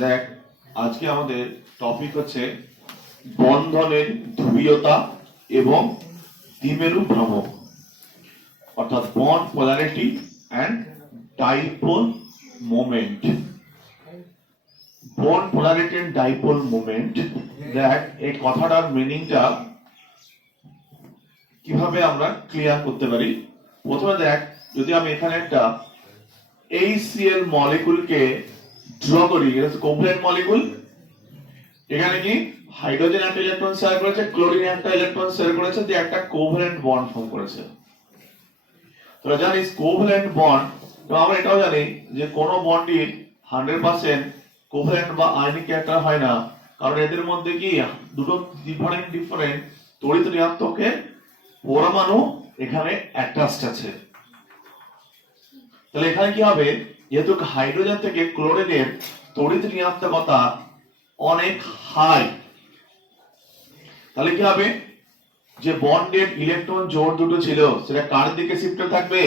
দেখ, আজকে আমাদের টপিক হচ্ছে বন্ধনের ধ্রুবীয়তা এবং দ্বিমেরু ভ্রামক, অর্থাৎ bond polarity and dipole moment. Bond polarity and dipole moment, দেখ এই কথাটার মিনিংটা কিভাবে আমরা ক্লিয়ার করতে পারি। প্রথমে দেখ, যদি আমি এখানে একটা HCl মলিকুলকে ড্র করি, এটা হচ্ছে কোভ্যালেন্ট মলিকুল। এখানে কি হাইড্রোজেন একটা ইলেকট্রন শেয়ার করেছে, ক্লোরিন একটা ইলেকট্রন শেয়ার করেছে, দিয়ে একটা কোভ্যালেন্ট বন্ড ফর্ম করেছে। তোরা জানিস কোভ্যালেন্ট বন্ড, তো আমরা এটাও জানি যে কোন বন্ডই 100% কোভ্যালেন্ট বা আয়নিক ক্যারেক্টার হয় না, কারণ এদের মধ্যে কি দুটো ডিফারেন্ট তড়িৎ ঋণাত্মকের পরমাণু এখানে অ্যাটাচড আছে। তাহলে এখানে কি হবে, যেহেতু হাইড্রোজেন থেকে ক্লোরিনের তড়িৎ ঋণাত্মকতা অনেক হাই, তাহলে কি হবে, যে বন্ডের ইলেকট্রন জোড় দুটো ছিল সেটা কার দিকে শিফট থাকবে,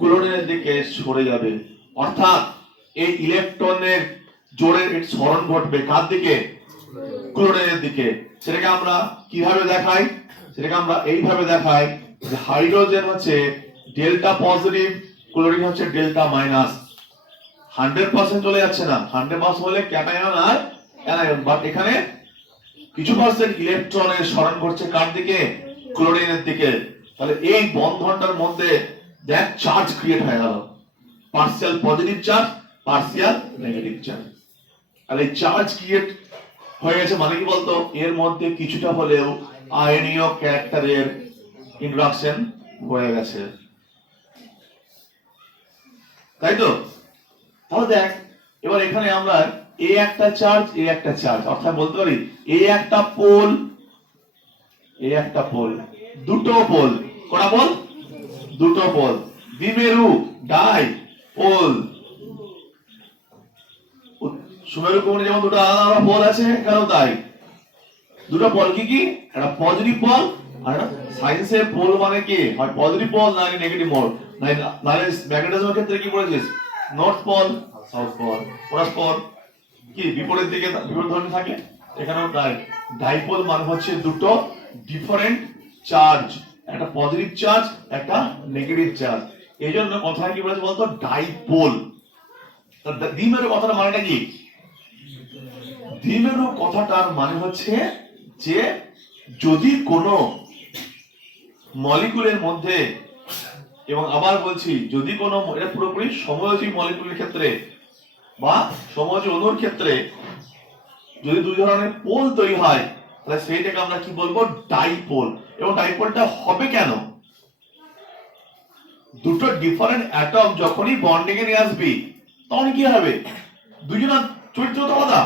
ক্লোরিনের দিকে সরে যাবে। অর্থাৎ এই ইলেকট্রনের জোড়ের সরণ ঘটবে কার দিকে, ক্লোরিনের দিকে। সেটাকে আমরা কিভাবে দেখাই, সেটাকে আমরা এইভাবে দেখাই যে হাইড্রোজেন হচ্ছে ডেল্টা পজিটিভ, ক্লোরিন হচ্ছে ডেল্টা মাইনাস। 100% চলে যাচ্ছে না, 100% হলে ক্যাটায়ন আর অ্যানায়ন, বাট এখানে কিছু পার্সেন্ট ইলেকট্রনের সরণ করছে কার দিকে, ক্লোরিনের দিকে। তাহলে এই বন্ধনটার মধ্যে দেখ চার্জ ক্রিয়েট হয়ে গেল, partial positive charge, partial negative charge. আর এই চার্জ ক্রিয়েট হয়ে গেছে মানে কি বলতো, এর মধ্যে কিছুটা হলেও আয়নীয় ক্যারেক্টারের ইন্ট্রাকশন হয়ে গেছে, তাই তো। তাহলে দেখ, এবার এখানে আমরা এ একটা চার্জ, এ একটা চার্জ, অর্থাৎ বলতে পারি এ একটা পোল, এ একটা পোল, দুটো পোল, কটা পোল, দুটো পোল, দ্বিমেরু ডাই পোল। সুমেরু কোণে যেমন দুটো আলাদা আলাদা পোল আছে, এখানেও তাই দুটো পোল। কি কি, একটা পজিটিভ পোল আর সায়েন্সে পোল মানে কি হয়, পজিটিভ পোল না নেগেটিভ পোল। মানে ম্যাগনেটিজমের ক্ষেত্রে কি পড়েছিস, নর্থ পোল সাউথ পোল, পরস্পর কি বিপরীত দিকে বিপরীত ধর্মী থাকে, এখানেও তাই। ডাইপোল মানে হচ্ছে দুটো ডিফারেন্ট চার্জ, একটা পজিটিভ চার্জ একটা নেগেটিভ চার্জ, এই জন্য কথাটা কি বলেছে বলতো, ডাইপোল। দ্বিমেরু কথাটা মানেটা কি, দ্বিমেরু কথাটার মানে হচ্ছে যে যদি কোনো মলিকুলের মধ্যে, এবং আবার বলছি যদি কোনো, এটা পুরোপুরি সমযোজী মলিকুলের ক্ষেত্রে বা সমযোজী অণুর ক্ষেত্রে যদি দুই ধরনের পোল তৈরি হয়, তাহলে সেইটাকে আমরা কি বলবো, ডাইপোল। এবং ডাইপোলটা হবে কেন, দুটো ডিফারেন্ট অ্যাটম যখনই বন্ডিং এ নিয়ে আসবি তখন কি হবে, দুজনের চরিত্র তো আলাদা,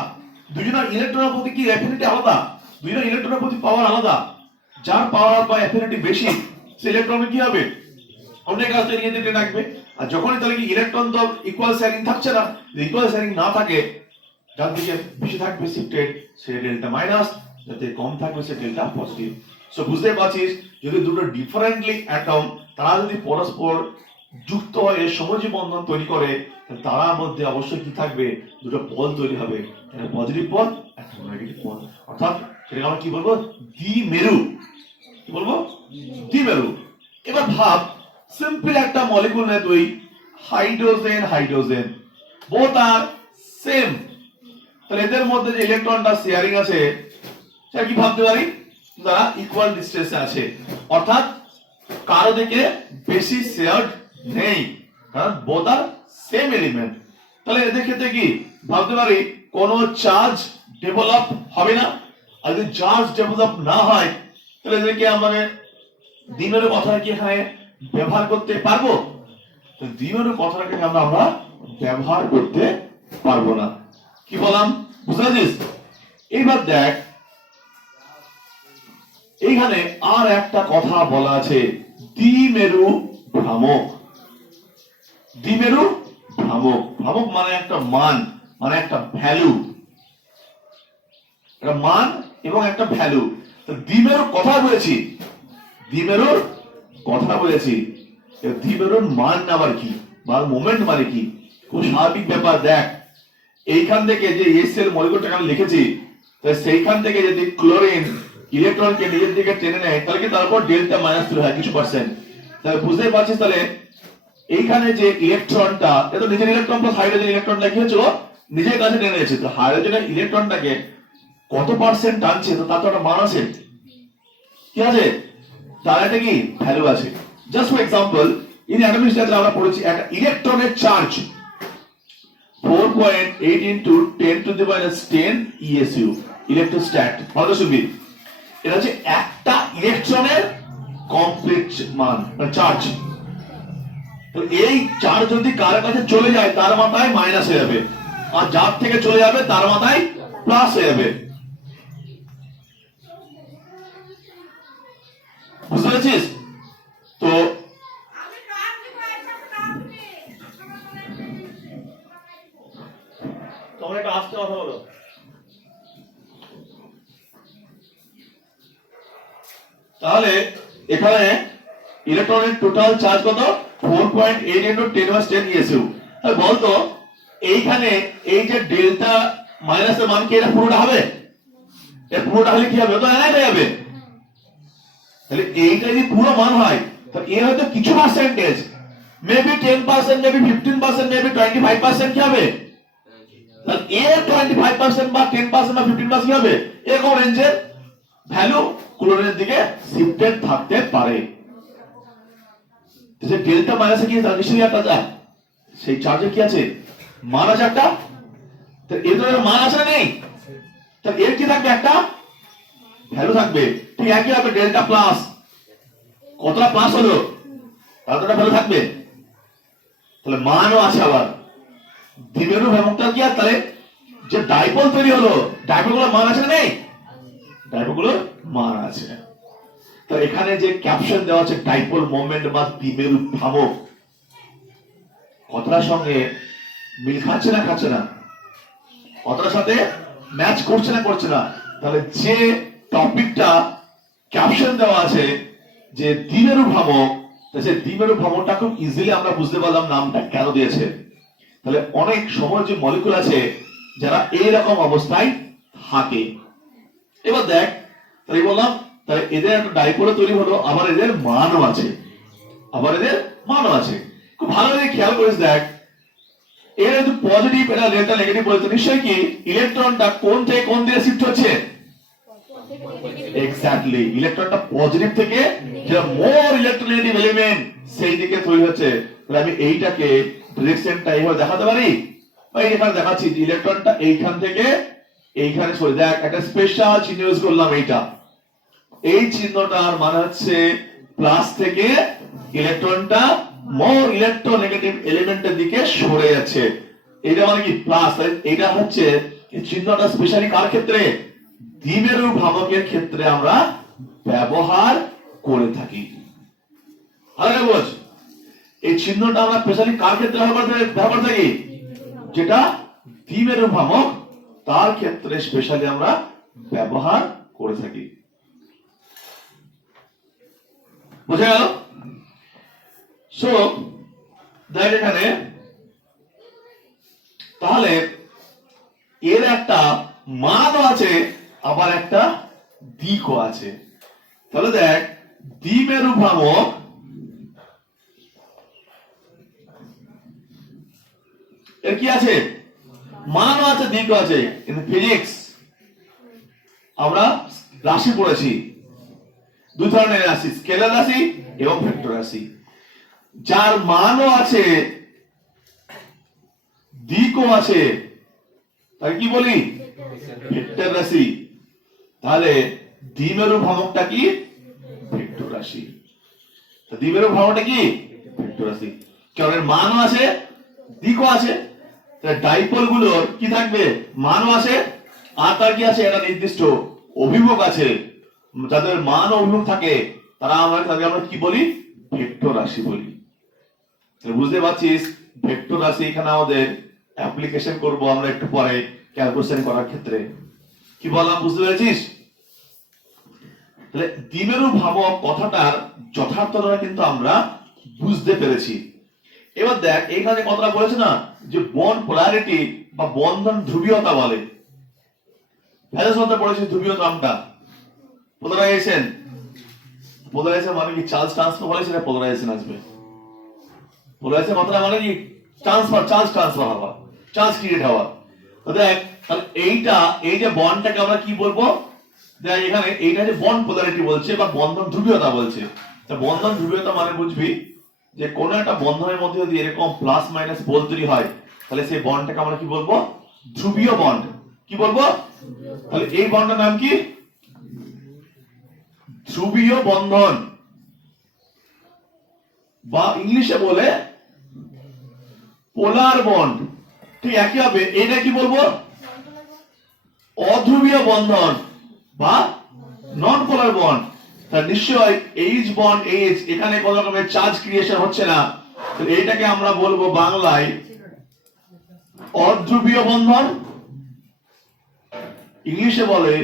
দুজনের ইলেকট্রনের প্রতি কি অ্যাফিনিটি আলাদা, দুজনের ইলেকট্রনের প্রতি পাওয়ার আলাদা। যার পাওয়ার বা অ্যাফিনিটি বেশি সে ইলেকট্রনে কি হবে, অনেক কাছে নিয়ে যেতে থাকবে। আর যখনই তাহলে কি ইলেকট্রন তো ইকুয়াল শেয়ারিং থাকছে না, ইকুয়াল শেয়ারিং না থাকে, যার দিকে বেশি থাকবে শিফটেড সে ডেল্টা মাইনাস, যাতে কম থাকবে সে ডেল্টা পজিটিভ। সো বুঝতে পারছিস, যদি দুটো ডিফারেন্টলি অ্যাটম তারা যদি পরস্পর যুক্ত হয়ে সমযোজী বন্ধন তৈরি করে, তার মধ্যে অবশ্যই কি থাকবে, দুটো পোল তৈরি হবে, একটা পজিটিভ পোল একটা নেগেটিভ পোল। অর্থাৎ সেটাকে আমরা কি বলবো, দ্বিমেরু। কি বলবো, দ্বিমেরু। এবার ভাব, সিম্পল একটা মলিকুল নে তুই, হাইড্রোজেন হাইড্রোজেন, বোথ আর সেম, তাহলে এদের মধ্যে যে ইলেকট্রনটা শেয়ারিং আছে সেটা কি ভাবতে পারি, তারা ইকুয়াল ডিসটেন্সে আছে, অর্থাৎ কারো দিকে বেশি শেয়ার্ড নেই, কারণ বোথ আর সেম এলিমেন্ট। তাহলে এদের ক্ষেত্রে কি ভাবতে পারি, কোনো চার্জ ডেভেলপ হবে না। আর যদি চার্জ ডেভেলপ না হয়, তাহলে এদেরকে আমাদের দ্বিমেরু কথাটা কি এখানে ব্যবহার করতে পারবো, তো দ্বিমেরু কথাটাকে আমরা ব্যবহার করতে পারবো না। কি বললাম, বুঝতে পারছিস? এইবার দেখ, এইখানে আর একটা কথা বলা আছে, দ্বিমেরু ভ্রামক। দ্বিমেরু ভ্রামক, ভ্রামক মানে একটা মান, মানে একটা ভ্যালু, একটা মান এবং একটা ভ্যালু। তো দ্বিমেরুর কথা বলেছি, দ্বিমেরুর কথা বলেছি, দ্বিমেরুর মান আবার কি, বা মোমেন্ট মানে কি, খুব স্বাভাবিক ব্যাপার। দেখ এইখান থেকে যে এসএল মলিকুলটাকে আমি লিখেছি, তাই সেইখান থেকে যদি ক্লোরিন ইলেকট্রনকে নিজের দিকে টেনে নেয় তাহলে কি তারপর ডেল্টা মাইনাস তৈরি হয় কিছু পার্সেন্ট। তাহলে বুঝতেই পারছিস তাহলে এইখানে যে ইলেকট্রনটা এটা নিজের ইলেকট্রন প্লাস হাইড্রোজেন ইলেকট্রনটা কি হচ্ছে নিজের কাছে টেনে নিয়েছে। তো হাইড্রোজেনের ইলেকট্রনটাকে কত পার্সেন্ট টানছে, তো তার তো একটা মান আছে, কি আছে, তার একটা কি ভ্যালু আছে। Just for example in atomic structure আমরা পড়েছি একটা ইলেকট্রনের charge 4.8 into 10 to the minus 10 ESU ইলেকট্রোস্ট্যাট। ভালো শুনবি, এটা হচ্ছে একটা ইলেকট্রনের কমপ্লিট মান চার্জ। তো এই চার্জ যদি কার কাছে চলে যায় তার মাথায় মাইনাস হয়ে যাবে, আর যার থেকে চলে যাবে তার মাথায় প্লাস হয়ে যাবে। বুঝতে পেরেছিস? তো তোমরা একটু আস্তে কথা বলো। তাহলে এখানে ইলেকট্রনের টোটাল চার্জ কত 4.8 into 10 minus 10 ESU। তাহলে বলতো এইখানে এই যে ডেল্টা মাইনাসের মান কি এটা পুরোটা হবে? এর পুরোটা হলে কি হবে? তো এনআই হয়ে যাবে। তাহলে এইটা যদি পুরো মান হয় তাহলে এর হয়তো কিছু পার্সেন্টেজ, মেবি 10%, মেবি 15%, মেবি 25% কি হবে? তাহলে এর 25% বা 10% বা 15% কি হবে? এরকম রেঞ্জের ভ্যালু ক্লোরিনের দিকে শিফটেড থাকতে পারে। যে ডেল্টা মাইনাসে কি নিশ্চয়ই একটা যায়, সেই চার্জে কি আছে মান আছে একটা, তো এর ধরনের মান আছে না নেই? তাহলে এর কি থাকবে একটা ভ্যালু থাকবে। ঠিক একই হবে ডেল্টা প্লাস, কতটা প্লাস হলো ততটা ভ্যালু থাকবে। তাহলে মানও আছে আবার দ্বিমেরু ভ্রামকটা কি আর তাহলে যে ডাইপোল তৈরি হলো ডাইপোল গুলোর মান আছে না নেই? ডাইপোল গুলোর মান আছে। তো এখানে যে ক্যাপশন দেওয়া আছে ডাইপোল মোমেন্ট বা দ্বিমেরু ভ্রামক, কথাটার সঙ্গে মিল খাচ্ছে না খাচ্ছে না? কথাটার সাথে ম্যাচ করছে না করছে না? তাহলে যে টপিকটা ক্যাপশন দেওয়া আছে যে দ্বিমেরু ভ্রামক, সেই দ্বিমেরু ভ্রামকটা খুব ইজিলি আমরা বুঝতে পারলাম নামটা কেন দিয়েছে। তাহলে অনেক সময় যে মলিকুল আছে যারা এইরকম অবস্থায় থাকে। এবার দেখ তাই বললাম, তাহলে এদের একটা ডাইপোল তৈরি হলো, আবার এদের মানও আছে, আবার এদের মানও আছে। খুব ভালো করে খেয়াল করিস, দেখ এর যদি পজিটিভ এটা ডেল্টা নেগেটিভ বলতে নিশ্চয়ই কি ইলেকট্রনটা কোন থেকে কোন দিকে শিফট হচ্ছে? এক্স্যাক্টলি ইলেকট্রনটা পজিটিভ থেকে যেটা মোর ইলেকট্রোনেগেটিভ এলিমেন্ট সেই দিকে তৈরি হচ্ছে। তাহলে আমি এইটাকে ডিরেকশনটা এইভাবে দেখাতে পারি, বা এখানে দেখাচ্ছি যে ইলেকট্রনটা এইখান থেকে এইখানে চলে। দেখ একটা স্পেশাল চিহ্ন ইউজ করলাম, এইটা এই চিহ্নটার মানে হচ্ছে প্লাস থেকে ইলেকট্রনটা মোর ইলেকট্রোনেগেটিভ এলিমেন্টের দিকে সরে যাচ্ছে। এটা মানে কি প্লাস। এটা হচ্ছে এই চিহ্নটা স্পেশালি কার ক্ষেত্রে? দ্বিমেরু ভ্রামকের ক্ষেত্রে আমরা ব্যবহার করে থাকি। আরে বুঝ, এই চিহ্নটা আমরা স্পেশালি কার ক্ষেত্রে ব্যবহার করে থাকি? যেটা দ্বিমেরু ভ্রামক তার ক্ষেত্রে স্পেশালি আমরা ব্যবহার করে থাকি। বুঝা গেল? সো দেখ এখানে তাহলে এর একটা মানও আছে আবার একটা দিকও আছে। তাহলে দেখ দ্বিমেরু ভ্রামক এর কি আছে? মানও আছে দিকও আছে। কিন্তু ফিজিক্স আমরা রাশি পড়েছি, দুই ধরনের রাশি, স্কেলার রাশি এবং ভেক্টর রাশি। যার মানও আছে দিকও আছে তাকে কি বলি? ভেক্টর রাশি। তাহলে দ্বিমেরু ভ্রামকটা কি? ভেক্টর রাশি। দ্বিমেরু ভ্রামকটা কি? ভেক্টর রাশি। কারণ এর মানও আছে দিকও আছে। ডাইপোল গুলোর কি থাকবে? মানও আছে আর তার কি আছে? একটা নির্দিষ্ট অভিমুখ আছে। যাদের মান ও অভিমুখ থাকে তাদের আমরা কি বলি? ভেক্টর রাশি বলি। বুঝতে পারছিস? ভেক্টর রাশি এখানে আমাদের অ্যাপ্লিকেশন করব আমরা একটু পরে ক্যালকুলেশন করার ক্ষেত্রে। কি বললাম বুঝতে পেরেছিস? তাহলে দ্বিমেরু ভ্রামক কথাটার যথার্থতা কিন্তু আমরা বুঝতে পেরেছি। এবার দেখ এইখানে কথাটা বলেছে না যে বন্ড পোলারিটি বা বন্ধন ধ্রুবীয়তা বলে। পড়েছে ধ্রুবীয়তা নামটা, পোলারাইজেশন। পোলারাইজেশন মানে কি চার্জ ট্রান্সফার বলে, সেটা পোলারাইজেশন আসবে। পোলারাইজেশন কথাটা মানে কি চার্জ ট্রান্সফার হওয়া, চার্জ ক্রিয়েট হওয়া। তো দেখ তাহলে এইটা, এই যে বন্ডটাকে আমরা কি বলবো, দেখ এখানে এইটা যে বন্ড পোলারিটি বলছে বা বন্ধন ধ্রুবীয়তা বলছে। তা বন্ধন ধ্রুবীয়তা মানে বুঝবি যে কোনো একটা বন্ধনের মধ্যে যদি এরকম প্লাস মাইনাস পোল তৈরি হয়, তাহলে সেই বন্ডটাকে আমরা কি বলবো, ধ্রুবীয় বন্ড। কি বলবো, তাহলে এই বন্ডের নাম কি, ধ্রুবীয় বন্ধন, বা ইংলিশে বলে পোলার বন্ড। ঠিক একই হবে, এটা কি বলবো, অধ্রুবীয় বন্ধন বা নন পোলার বন্ড। তার নিশ্চয় এইচ বন্ড এইচ, এখানে কোনো রকমের চার্জ ক্রিয়েশন হচ্ছে না, তো এইটাকে আমরা বলবো বাংলায় অধ্রুবীয় বন্ধন, ইংলিশে বলে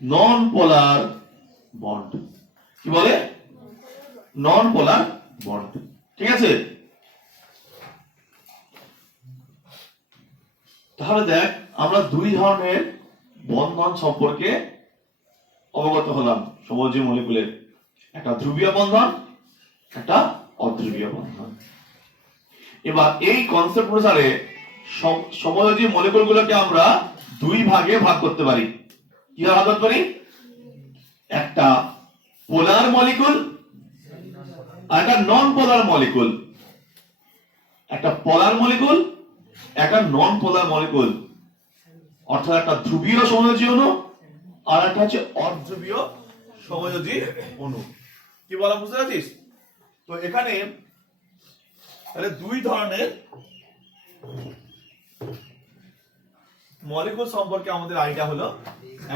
নন পোলার বন্ড। কি বলে, নন পোলার বন্ড। ঠিক আছে, তাহলে দেখ আমরা দুই ধরনের বন্ধন সম্পর্কে অবগত হলাম সমযোজী মলিকুলের, একটা ধ্রুবীয় বন্ধন, একটা অধ্রুবীয় বন্ধন। এবার এই কনসেপ্ট অনুসারে সমযোজী মলিকুলগুলোকে আমরা দুই ভাগে ভাগ করতে পারি। কি ভাগ করতে পারি, একটা পোলার মলিকুল আর একটা নন পোলার মলিকুল। একটা পোলার মলিকুল, একটা নন পোলার মলিকুল, অর্থাৎ একটা ধ্রুবীয় সমযোজী অণু আর একটা হচ্ছে অধ্রুবীয় সমযোজী অণু। কি বলা বুঝতে পারছিস? তো এখানে তাহলে দুই ধরনের মলিকুল সম্পর্কে আমাদের আইডিয়া হলো,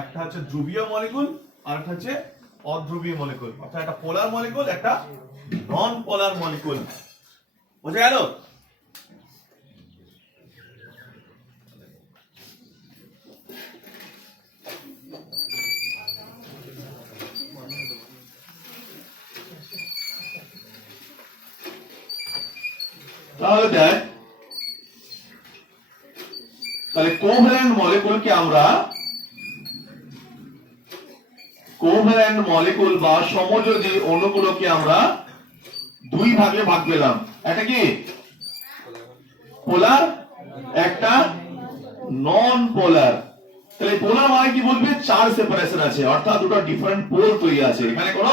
একটা হচ্ছে ধ্রুবীয় মলিকুল আর একটা হচ্ছে অধ্রুবীয় মলিকুল, অর্থাৎ একটা পোলার মলিকুল, একটা নন পোলার মলিকুল। বুঝে গেল? তাহলে দেখ, তাহলে কোভ্যালেন্ট মলিকুলকে আমরা, কোভ্যালেন্ট মলিকুল বা সমযোজী অণুগুলোকে আমরা দুই ভাগে ভাগ পেলাম। একটা কি পোলার, একটা নন পোলার। তাহলে পোলার মানে কি বলবি, চার সেপারেশন আছে, অর্থাৎ দুটো ডিফারেন্ট পোল তৈরি আছে, এখানে কোনো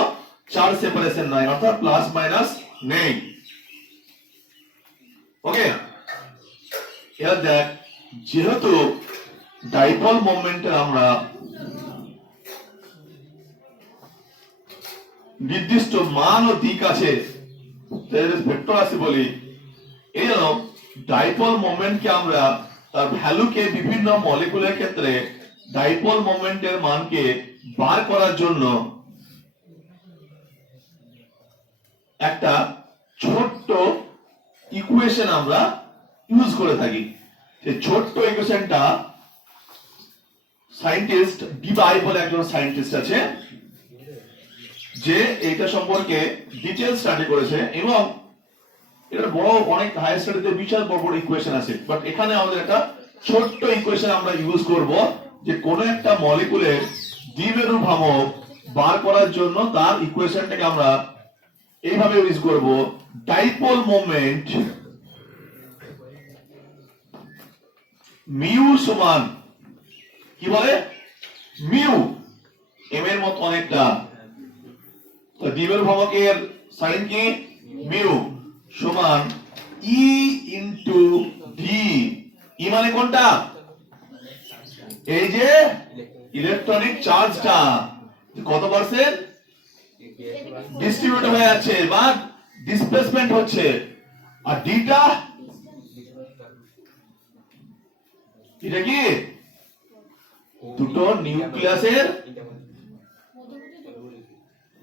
চার সেপারেশন নাই, অর্থাৎ প্লাস মাইনাস নেই। ওকে, এবার দেখ যেহেতু ডাইপোল মোমেন্টের আমরা নির্দিষ্ট মান ও দিক আছে, ভেক্টর রাশি বলি, এই জন্য ডাইপোল মোমেন্টকে আমরা তার ভ্যালুকে বিভিন্ন মলিকুলের ক্ষেত্রে ডাইপোল মোমেন্টের মানকে বার করার জন্য একটা ছোট্ট ইকুয়েশন আমরা ইউজ করে থাকি। সেই ছোট্ট ইকুয়েশনটা সায়েন্টিস্ট ডিবাই বলে একজন সায়েন্টিস্ট আছে, যে এটা সম্পর্কে ডিটেইলস স্টাডি করেছে, এবং এটা বড় অনেক হায়ার স্টাডিতে বিশাল বড় বড় ইকুয়েশন আছে, বাট এখানে আমাদের একটা ছোট্ট ইকুয়েশন আমরা ইউজ করব, যে কোন একটা মলিকুলের দ্বিমেরু ভ্রামক বার করার জন্য তার ইকুয়েশনটাকে আমরা এইভাবে ইউজ করব, ডাইপোল মোমেন্ট মিউ সমান, কি বলে, মিউ এম এর মত অনেকটা, তো দ্বিমেরু ভ্রামকের সাইন কি, মিউ সমান ই ইনটু ভি। ই মানে কোনটা, এই যে ইলেকট্রনিক চার্জটা কত পার্সেন্ট ডিস্ট্রিবিউট হয়ে আছে বা ডিসপ্লেসমেন্ট হচ্ছে, আর ডিটা এটা কি দুটো নিউক্লিয়াসের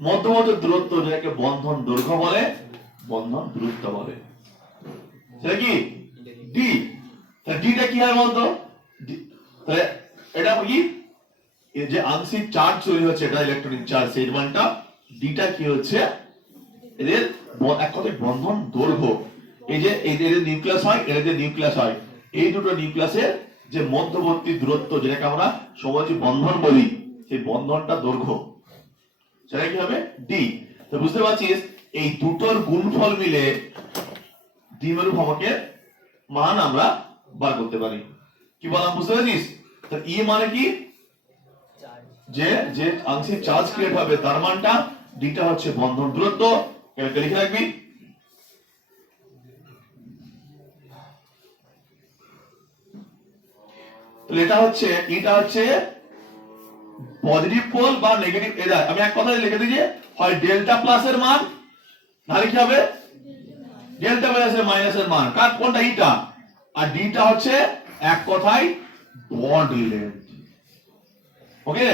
মধ্যবর্তী দূরত্ব, যেটাকে বন্ধন দৈর্ঘ্য বলে, বন্ধন দূরত্ব বলে, সেটা কি ডি। ডিটা কি হয় বলতো, তাহলে এটা কি, এই যে আংশিক চার্জ তৈরি হচ্ছে, এটা ইলেকট্রনিক চার্জ, সেই মানটা ডিটা কি হচ্ছে, এদের এক কথায় বন্ধন দৈর্ঘ্য। এই যে নিউক্লিয়াস হয়, এর যে নিউক্লিয়াস হয়, এই দুটো নিউক্লিয়াসের যে মধ্যবর্তী দূরত্ব, যেটাকে আমরা সহজে বন্ধন বলি, সেই বন্ধনটা দৈর্ঘ্য, সেটা কি হবে ডি। তো বুঝতে পারছিস এই দুটোর গুণফল মিলে দ্বিমেরু ভ্রামকের মান আমরা বার করতে পারি। কি বললাম বুঝতে পারছিস? তো ই মানে কি, যে যে আংশিক চার্জ ক্রিয়েট হবে তার মানটা, ডিটা হচ্ছে বন্ধন দূরত্ব, এটা লিখে রাখবি। তাহলে এটা হচ্ছে পজিটিভ পোল বা নেগেটিভ, এটা আমি এক কথায় লিখে দিই, হয় ডেল্টা প্লাসের মান, নাহলে কি হবে ডেল্টা মাইনাসের মান, কার কোনটা ইটা, আর ডিটা হচ্ছে এক কথায় বন্ড লেন্থ। ওকে,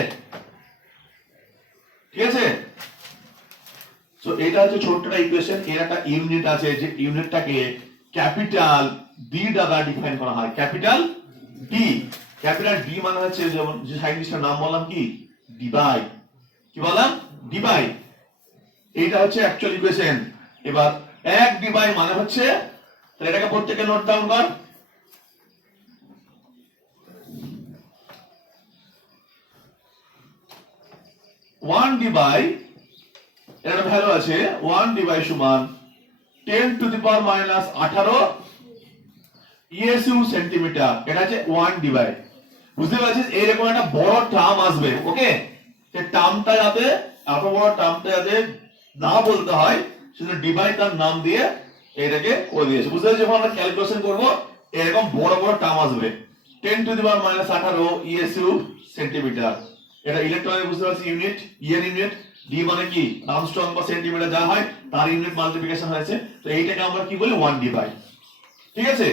ঠিক আছে? সো এটা হচ্ছে ছোট্ট একটা ইকুয়েশন, এর একটা ইউনিট আছে, যে ইউনিটটাকে ক্যাপিটাল ডি দ্বারা ডিফাইন করা হয়। ক্যাপিটাল ডি, ক্যাপিটাল ডি মানে হচ্ছে যেমন যে সাইন্টিস্টের নাম বললাম কি, ডিবাই, কি বললাম ডিবাই, এইটা হচ্ছে অ্যাকচুয়াল ইকুয়েশন। এবার এক ডিবাই মানে হচ্ছে, তাহলে এটাকে প্রত্যেককে নোট ডাউন কর, ওয়ান ডিবাই, এর ভ্যালু আছে ওয়ান ডিবাই সমান 10 to the power minus 18 ESU centimetre, এটা হচ্ছে ওয়ান ডিবাই। বুঝতে পারছিস এইরকম একটা বড় টার্ম আসবে, ওকে, সেই টার্মটা যাতে, এত বড় টার্মটা যাতে না বলতে হয় সেজন্য ডিবাই তার নাম দিয়ে এটাকে করে দিয়েছে। বুঝতে পারছিস? যখন আমরা ক্যালকুলেশন করব এরকম বড় বড় টার্ম আসবে, 10 to the power minus 18 ESU centimetre, এটা ইলেকট্রনের বুঝতে পারছিস ইউনিট, ইয়ের ইউনিট, ডি মানে কি আর্মস্ট্রং বা সেন্টিমিটার যা হয় তার ইউনিট মাল্টিপ্লিকেশন হয়েছে, তো এইটাকে আমরা কি বলি ওয়ান ডিবাই। ঠিক আছে?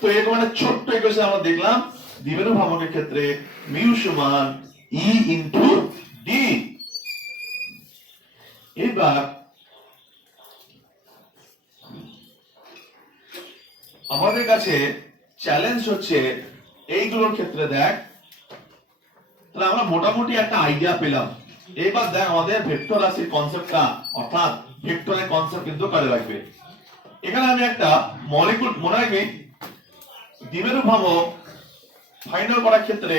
তো এরকম একটা ছোট্ট ইকুয়েশন আমরা দেখলাম দ্বিমেরু ভ্রামকের ক্ষেত্রে মিউ সমান ই ইনটু ডি। এবার আমাদের কাছে চ্যালেঞ্জ হচ্ছে এইগুলোর ক্ষেত্রে দেখ, তাহলে আমরা মোটামুটি একটা আইডিয়া পেলাম। এবার দেখ আমাদের ভেক্টর রাশির কনসেপ্টটা, অর্থাৎ ভেক্টরের কনসেপ্ট কিন্তু কাজে লাগবে। এখানে আমি একটা মলিকুল, মনে রাখবি দ্বিমেরু ভ্রামক ফাইনাল করার ক্ষেত্রে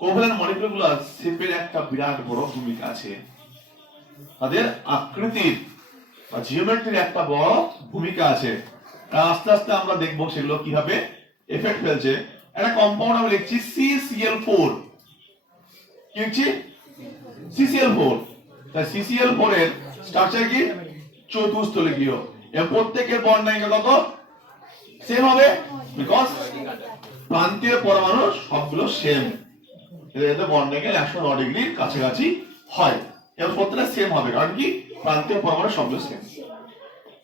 কোভ্যালেন্ট মলিকুলগুলোর শেপের একটা বিরাট বড় ভূমিকা আছে, তাদের আকৃতির বা জিওমেট্রির একটা বড় ভূমিকা আছে। আস্তে আস্তে আমরা দেখবো সেগুলো কিভাবে এফেক্ট ফেলছে। একটা কম্পাউন্ড আমি লিখছি CCl4, কি লিখছি CCl4, তাই CCl4 এর স্ট্রাকচার কি চতুস্তলিকীয়, এর প্রত্যেকের বন্ড অ্যাঙ্গেল কত সেম হবে, বিকজ প্রান্তীয় পরমাণু সবগুলো সেম, এদের বন্ড অ্যাঙ্গেল 109 ডিগ্রির কাছাকাছি হয়, এবং প্রত্যেকটা সেম হবে, কারণ কি প্রান্তীয় পরমাণু সবগুলো সেম।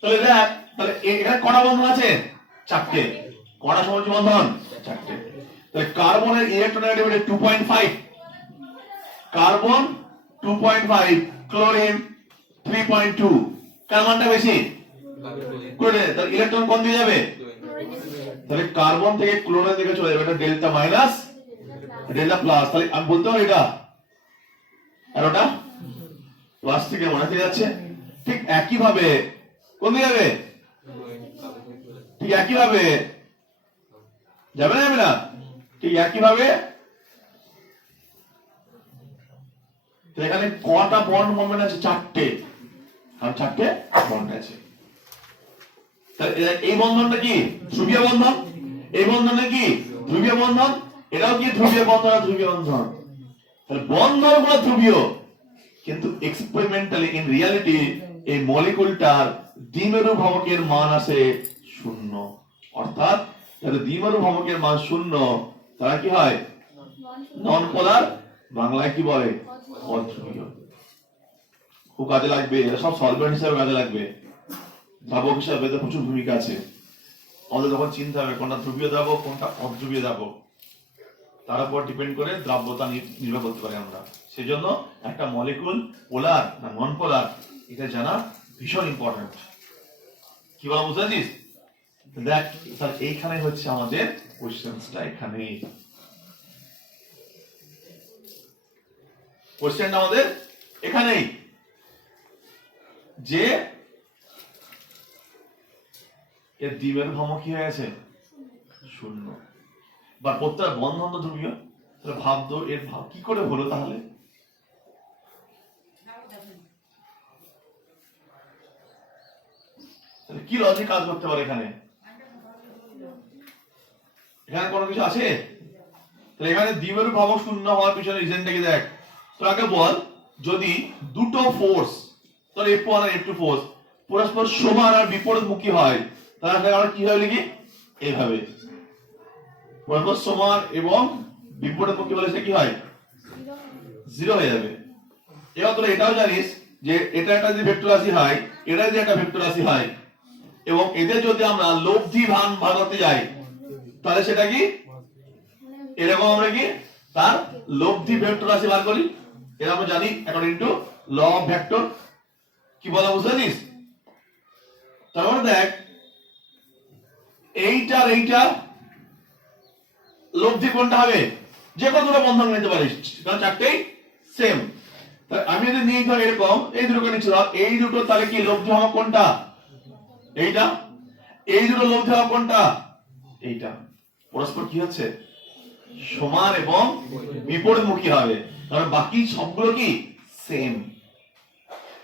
তাহলে দেখ, তাহলে এখানে কটা বন্ধন আছে, চারটে, কটা সমযোজী বন্ধন, চারটে। তাহলে কার্বনের ইলেকট্রোনেগেটিভিটি 2.5, কার্বন 2.5, ক্লোরিন 3.2, কার মানটা বেশি, ক্লোরিন, তাহলে ইলেকট্রন কোন দিকে যাবে, তাহলে কার্বন থেকে ক্লোরিন দিকে চলে যাবে, এটা ডেল্টা মাইনাস ডেল্টা প্লাস, তাহলে আমি বলতে পারি এটা আর ওটা প্লাস থেকে মনে থেকে যাচ্ছে। ঠিক একই ভাবে কোন দিকে যাবে, ঠিক একই ভাবে যাবে না, ঠিক একই ভাবে এখানে কটা বন্ড মোমেন্ট আছে, চারটে, আর চারটে বন্ড আছে। তাহলে এই বন্ধনটা কি ধ্রুবীয় বন্ধন, এই বন্ধনটা কি ধ্রুবীয় বন্ধন, এটাও কি ধ্রুবীয় বন্ধন আর ধ্রুবীয় বন্ধন। তাহলে বন্ধনগুলো ধ্রুবীয়, কিন্তু এক্সপেরিমেন্টালি ইন রিয়ালিটি এই মলিকুলটার দ্বিমেরু ভ্রামকের মান আছে 0, অর্থাৎ যাদের দ্বিমেরু ভ্রামকের মান 0 তারা কি হয় নন পোলার, বাংলায় কি বলে অধ্রুবীয়। খুব কাজে লাগবে, এটা সব সলভেন্ট হিসেবে কাজে লাগবে, দ্রাবক হিসাবে এদের প্রচুর ভূমিকা আছে। আমাদের যখন চিন্তা হবে কোনটা ধ্রুবীয় দ্রাবক কোনটা অধ্রুবীয় দ্রাবক, তার উপর ডিপেন্ড করে দ্রাব্যতা নির্ভর করতে পারি আমরা। সেজন্য একটা মলিকুল পোলার না নন পোলার এটা জানা ভীষণ ইম্পর্টেন্ট। কি বলা বুঝতে পারছিস? দেখ স্যার এইখানে হচ্ছে আমাদের কোশ্চেনটা, এখানে কোশ্চেনটা আমাদের এখানেই, যে এর দ্বিমেরু ভ্রামক কি হয়ে গেছে? শূন্য। বা প্রত্যেক বন্ধন তো ধ্রুবীয়, তাহলে ভাব তো এর ভাব কি করে হলো তাহলে? তাহলে কি লজিক কাজ করতে পারে এখানে? এখানে কোনো কিছু আছে? তাহলে এখানে দ্বিমেরু ভ্রামক শূন্য হওয়ার পিছনে রিজনটা কি দেখ। তো আগে বল, যদি দুটো ফোর্স, তাহলে F1 আর F2 ফোর্স পরস্পর সমান আর বিপরীতমুখী হয়, তাহলে আমরা কি হবে লিখি? এইভাবে পরস্পর সমান এবং বিপরীতমুখী বলে সে কি হয়? জিরো হয়ে যাবে। এবার তোরা এটাও জানিস যে এটা একটা যদি ভেক্টর রাশি হয়, এটা যদি একটা ভেক্টর রাশি হয়, এবং এদের যদি আমরা লব্ধি ভান ভাগাতে যাই, তাহলে সেটা কি এরকম আমরা কি তার লব্ধি ভেক্টর রাশি বার করি। এটা আমরা জানি according to law of vector. কি বলা বুঝতে পারছিস? তারপরে দেখ, এইটা আর এইটা লব্ধি কোনটা হবে? যে কোনো দুটো বন্ধন নিতে পারিস, কারণ চারটেই সেম। আমি যদি নিই ধর এরকম, এই দুটোকে নিচ্ছি, এই দুটো তাহলে কি লব্ধি হবে কোনটা? এইটা। এই দুটো লব্ধি হবে কোনটা? এইটা। পরস্পর কি হচ্ছে? সমান এবং বিপরীতমুখী হবে, কারণ বাকি সবগুলো কি সেম।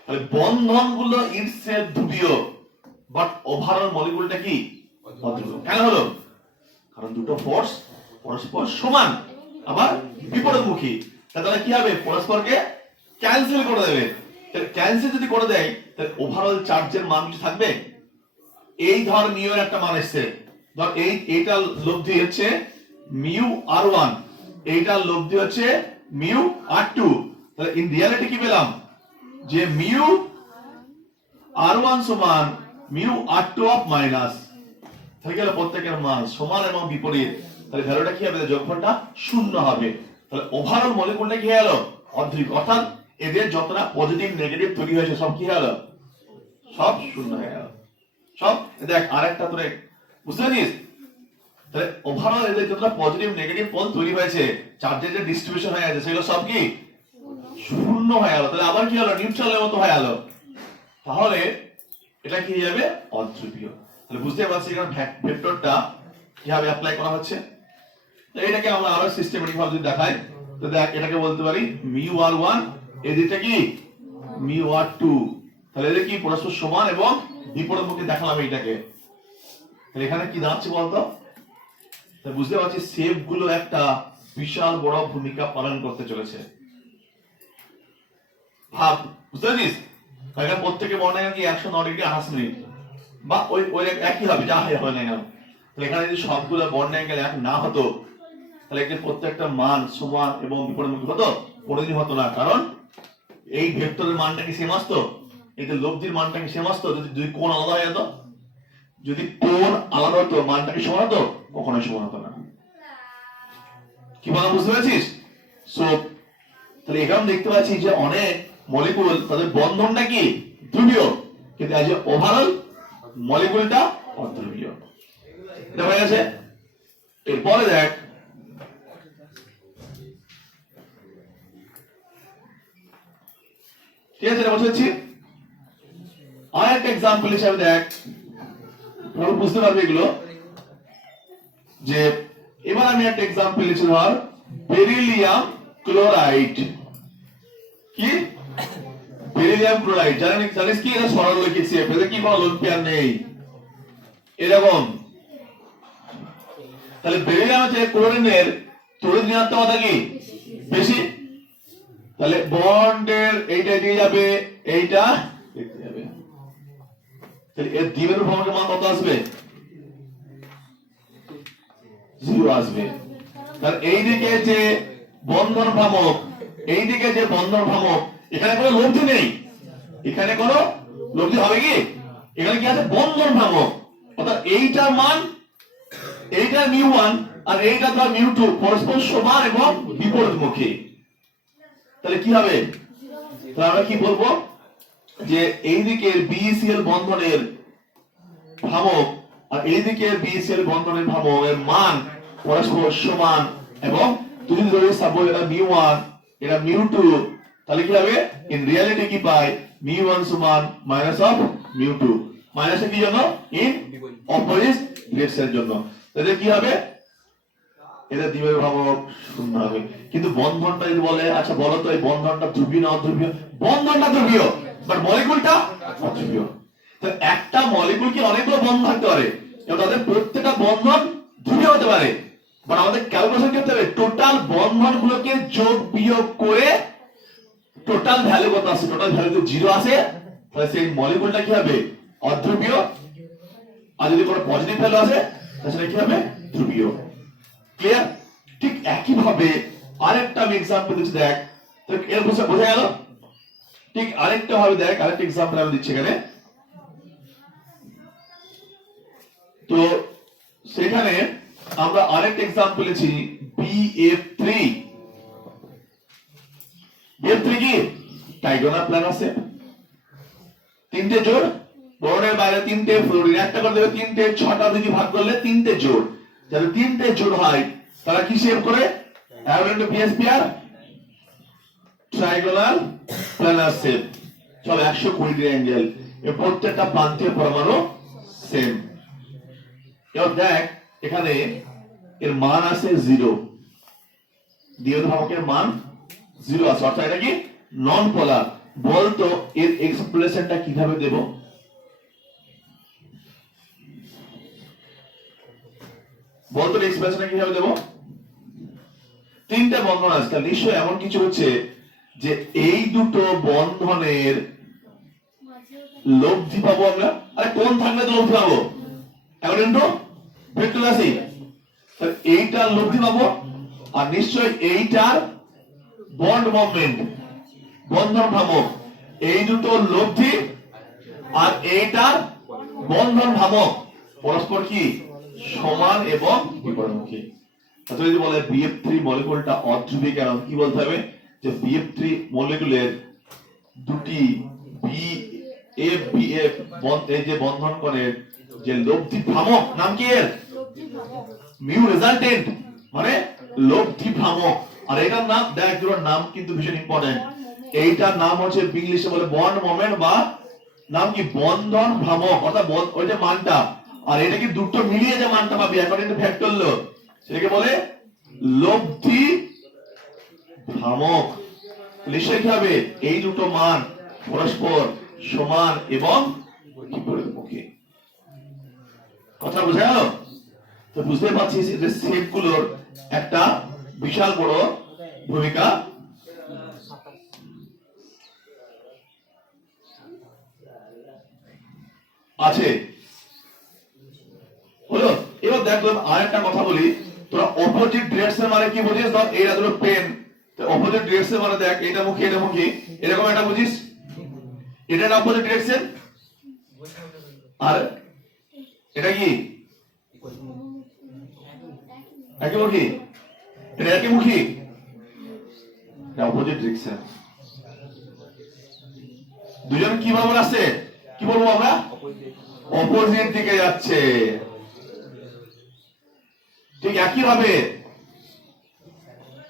তাহলে বন্ধনগুলো ইটসেলফ ধ্রুবীয়, বাট ওভারঅল মলিকুলটা কি অধ্রুব। কেন হলো? কারণ দুটো ফোর্স পরস্পর সমান আবার বিপরীতমুখী। তাহলে কি হবে? পরস্পরকে ক্যান্সেল করে দেবে। ক্যান্সেল যদি করে দেয়, তাহলে ওভারঅল চার্জের মান কি থাকবে? এই ধর মিউ এর একটা মান এসছে, ধর এইটা লব্ধি হচ্ছে মিউ r1, এইটার লব্ধি হচ্ছে মিউ r2। তাহলে ইন রিয়ালিটি কি পেলাম? যে মিউ r1 সমান মিউ r2 অফ মাইনাস। তাহলে গেল প্রত্যেকের মান সমান এবং বিপরীত, তাহলে ভ্যালুটা কি হবে? যোগফলটা শূন্য হবে। তাহলে ওভারঅল মলিকুলটা কি হলো? অদ্বিতীয়। অর্থাৎ এদের যতটা পজিটিভ নেগেটিভ তৈরি হয়েছে সব কি হলো? সব শূন্য হয়ে গেল। সব দেখ আরেকটা তোরে বুঝতে পারিস? তাহলে ওভারঅল এদের যতটা পজিটিভ নেগেটিভ পোল তৈরি হয়েছে, চার্জের যে ডিস্ট্রিবিউশন হয়ে গেছে, সেগুলো সব কি শূন্য হয়ে গেল। তাহলে আবার কি হলো? নিউট্রালের মতো হয়ে গেল। তাহলে এটা কি হয়ে যাবে? অধ্রুবীয়। তাহলে বুঝতে পারছি এখানে ভেক্টরটা কিভাবে অ্যাপ্লাই করা হচ্ছে। তো এটাকে আমরা আরো সিস্টেমেটিক ভাবে যদি দেখাই, তো দেখ এটাকে বলতে পারি মিউ r1, এদিকটা কি মিউ r2। তাহলে এদের কি পরস্পর সমান এবং বিপরীতমুখী দেখালাম এইটাকে। তাহলে এখানে কি দাঁড়াচ্ছে বলতো? তাহলে বুঝতে পারছি শেপ গুলো একটা বিশাল বড় ভূমিকা পালন করতে চলেছে। ভাব, বুঝতে পারছিস? এখানে প্রত্যেকে বর্ণাঙ্ক কি 109 ডিগ্রি 28 মিনিট, বা ওই ওই একই হবে যা হয় না কেন। তাহলে এখানে যদি সবগুলো বর্ণাঙ্ক এক না হতো, তাহলে এদের প্রত্যেকটা মান সমান এবং বিপরীতমুখী হতো? কোনোদিন হতো না, কারণ এই ভেক্টরের মানটা কি সেম আসতো, এদের লব্ধির মানটা কি সেম আসতো? যদি দুই কোণ আলাদা হয়ে যেত, যদি কোণ আলাদা হতো মানটা কি সমান হতো? কখনোই সমান হতো না। কি বলা বুঝতে পারছিস? সো তাহলে এখানে দেখতে পাচ্ছি যে অনেক মলিকুল তাদের বন্ধনটা কি ধ্রুবীয়, কিন্তু আজ ওভারঅল মলিকুলটা অধ্রুবীয়। এটা হয়ে গেছে। এরপরে দেখ, ঠিক আছে এটা বুঝেছি। আর একটা এক্সাম্পল হিসাবে দেখ, বুঝতে পারবে এগুলো। যে এবার আমি একটা এক্সাম্পল লিখছি, ধর বেরিলিয়াম ক্লোরাইড। কি বেরিলিয়াম ক্লোরাইড? জানিস কি? এটা সরল লিখেছি, এতে কি কোনো লোড পেয়ার নেই এরকম। তাহলে বেরিলিয়াম হচ্ছে ক্লোরিনের তড়িৎ ঋণাত্মকতা কি বেশি, তাহলে বন্ডের এইটা দিয়ে যাবে, এইটা দেখতে যাবে। তাহলে এর দ্বিমেরু ভ্রামকের মান কত আসবে? 0 আসবে। তাহলে এইদিকে যে বন্ধন ভ্রামক, এইদিকে যে বন্ধন ভ্রামক, এখানে কোনো লব্ধি নেই, এখানে কোনো লব্ধি হবে কি? এখানে কি আছে? বন্ধন ভ্রামক। অর্থাৎ এইটার মান, এইটার মিউ1 আর এইটার মান মিউ2 পরস্পর সমান এবং বিপরীতমুখী। তাহলে কি হবে? তাহলে আমরা কি বলবো? যে এই দিকের BeCl বন্ধনের ভ্রামক আর এই দিকের BeCl বন্ধনের ভ্রামকের মান পরস্পর সমান, এবং তুমি যদি সাপোজ এটা মিউ1 এটা মিউ2, তাহলে কি হবে? ইন রিয়ালিটি কি পাই? মিউ1 সমান মাইনাস অফ মিউ2। মাইনাসে কি জন্য? ইন অপোজিট ডিরেকশনের জন্য। তাহলে কি হবে, এটা দ্বিমেরু ভ্রামক শূন্য হবে। কিন্তু বন্ধনটা যদি বলে আচ্ছা বলো তো এই বন্ধনটা ধ্রুবীয় না অধ্রুবীয়, বন্ধনটা ধ্রুবীয় বাট মলিকুলটা অধ্রুবীয়। তো একটা মলিকুল কি অনেকগুলো বন্ধন থাকতে পারে এবং তাদের প্রত্যেকটা বন্ধন ধ্রুবীয় হতে পারে, বাট আমাদের ক্যালকুলেশন করতে হবে টোটাল বন্ধনগুলোকে যোগ বিয়োগ করে টোটাল ভ্যালু কত আসে। টোটাল ভ্যালু যদি 0 আসে তাহলে সেই মলিকুলটা কি হবে, অধ্রুবীয়। আর যদি কোনো পজিটিভ ভ্যালু আসে তাহলে সেটা কি হবে, ধ্রুবীয়। ক্লিয়ার? ঠিক একই ভাবে আরেকটা আমি एग्जांपल দিচ্ছি, দেখ তো এর বোঝা গেল। ঠিক আরেকটা ভাবে দেখ, আরেকটা एग्जांपल আমি দিচ্ছি এখানে। তো সেখানে আমরা আরেকটা एग्जांपल লিখছি BF3। BF3 কি ট্রাইগোনাল প্ল্যানার শেপ, তিনটে জোড়, বর্ণের বাইরে তিনটে ফ্লোরিন, একটা করে দেবে তিনটে, 6টা দিকে ভাগ করলে তিনটে জোড়। যারা তিনটে জোড় হয় তারা কি শেপ করে, অ্যারোডেন্টো পিএসপিআর ট্রাইগোনাল প্ল্যানার শেপ। চলো 120 ডিগ্রি অ্যাঙ্গেল, এর প্রত্যেকটা প্রান্তীয় পরমাণু সেম। এবার দেখ এখানে এর মান আছে 0, দ্বিমেরু ভ্রামকের মান 0 আছে, অর্থাৎ এটা কি নন পোলার। বলতো এর এক্সপ্রেশনটা কিভাবে দেব, বলতো এক্সপ্রেশনটা কিভাবে দেব। তিনটা বন্ধন আছে, নিশ্চয় এমন কিছু হচ্ছে যে এই দুটো বন্ধনের লব্ধি পাবো আমরা। আরে কোন থাকলে তো লব্ধি পাবো, অ্যাকর্ডিং টু ভিক্টোরিয়াসি, তাহলে এইটার লব্ধি পাবো। আর নিশ্চয় এইটার বন্ড মোমেন্ট, বন্ধন ভ্রামক, এই দুটো লব্ধি আর এইটার বন্ধন ভ্রামক পরস্পর কি সমান এবং বিপরীতমুখী। যদি বলে BF3 মলিকুলটা অধ্রুবী কেন, কি বলতে হবে যে BF3 মলিকুলের দুটি BF এই যে বন্ধন কোণের যে লব্ধি ভ্রামক, নাম কি এর, মিউ রেজাল্টেন্ট মানে লব্ধি ভ্রামক। আর এটার নাম দেখ, দুটোর নাম কিন্তু ভীষণ ইম্পর্টেন্ট। এইটার নাম হচ্ছে ইংলিশে বলে বন্ড মোমেন্ট বা নাম কি বন্ধন ভ্রামক, অর্থাৎ ওই যে মানটা। আর এটা কি দুটো মিলিয়ে যে মানটা পাবি অ্যাকর্ডিং টু ভেক্টর ল, সেটাকে বলে লব্ধি ভ্রামক। নিশ্চয়ই কি হবে, এই দুটো মান পরস্পর সমান এবং বিপরীতমুখী। কথা বুঝা গেল? তো বুঝতে পারছিস যে শেপ গুলোর একটা বিশাল বড় ভূমিকা আছে। হলো? এবার দেখলাম আরেকটা কথা বলি, তোরা অপোজিট ডিরেকশন মানে কি বুঝিস? ধর এইটা দুটো পেন, তো অপোজিট ডিরেকশন মানে দেখ এটা মুখে এটা মুখে, এরকম একটা বুঝিস, এটা না অপোজিট ডিরেকশন। আর এটা কি একই মুখী, এটা একই মুখী, এটা অপোজিট ডিরেকশন। দুজন কিভাবে আসছে, কি বলবো আমরা, অপোজিট দিকে যাচ্ছে। ঠিক একই ভাবে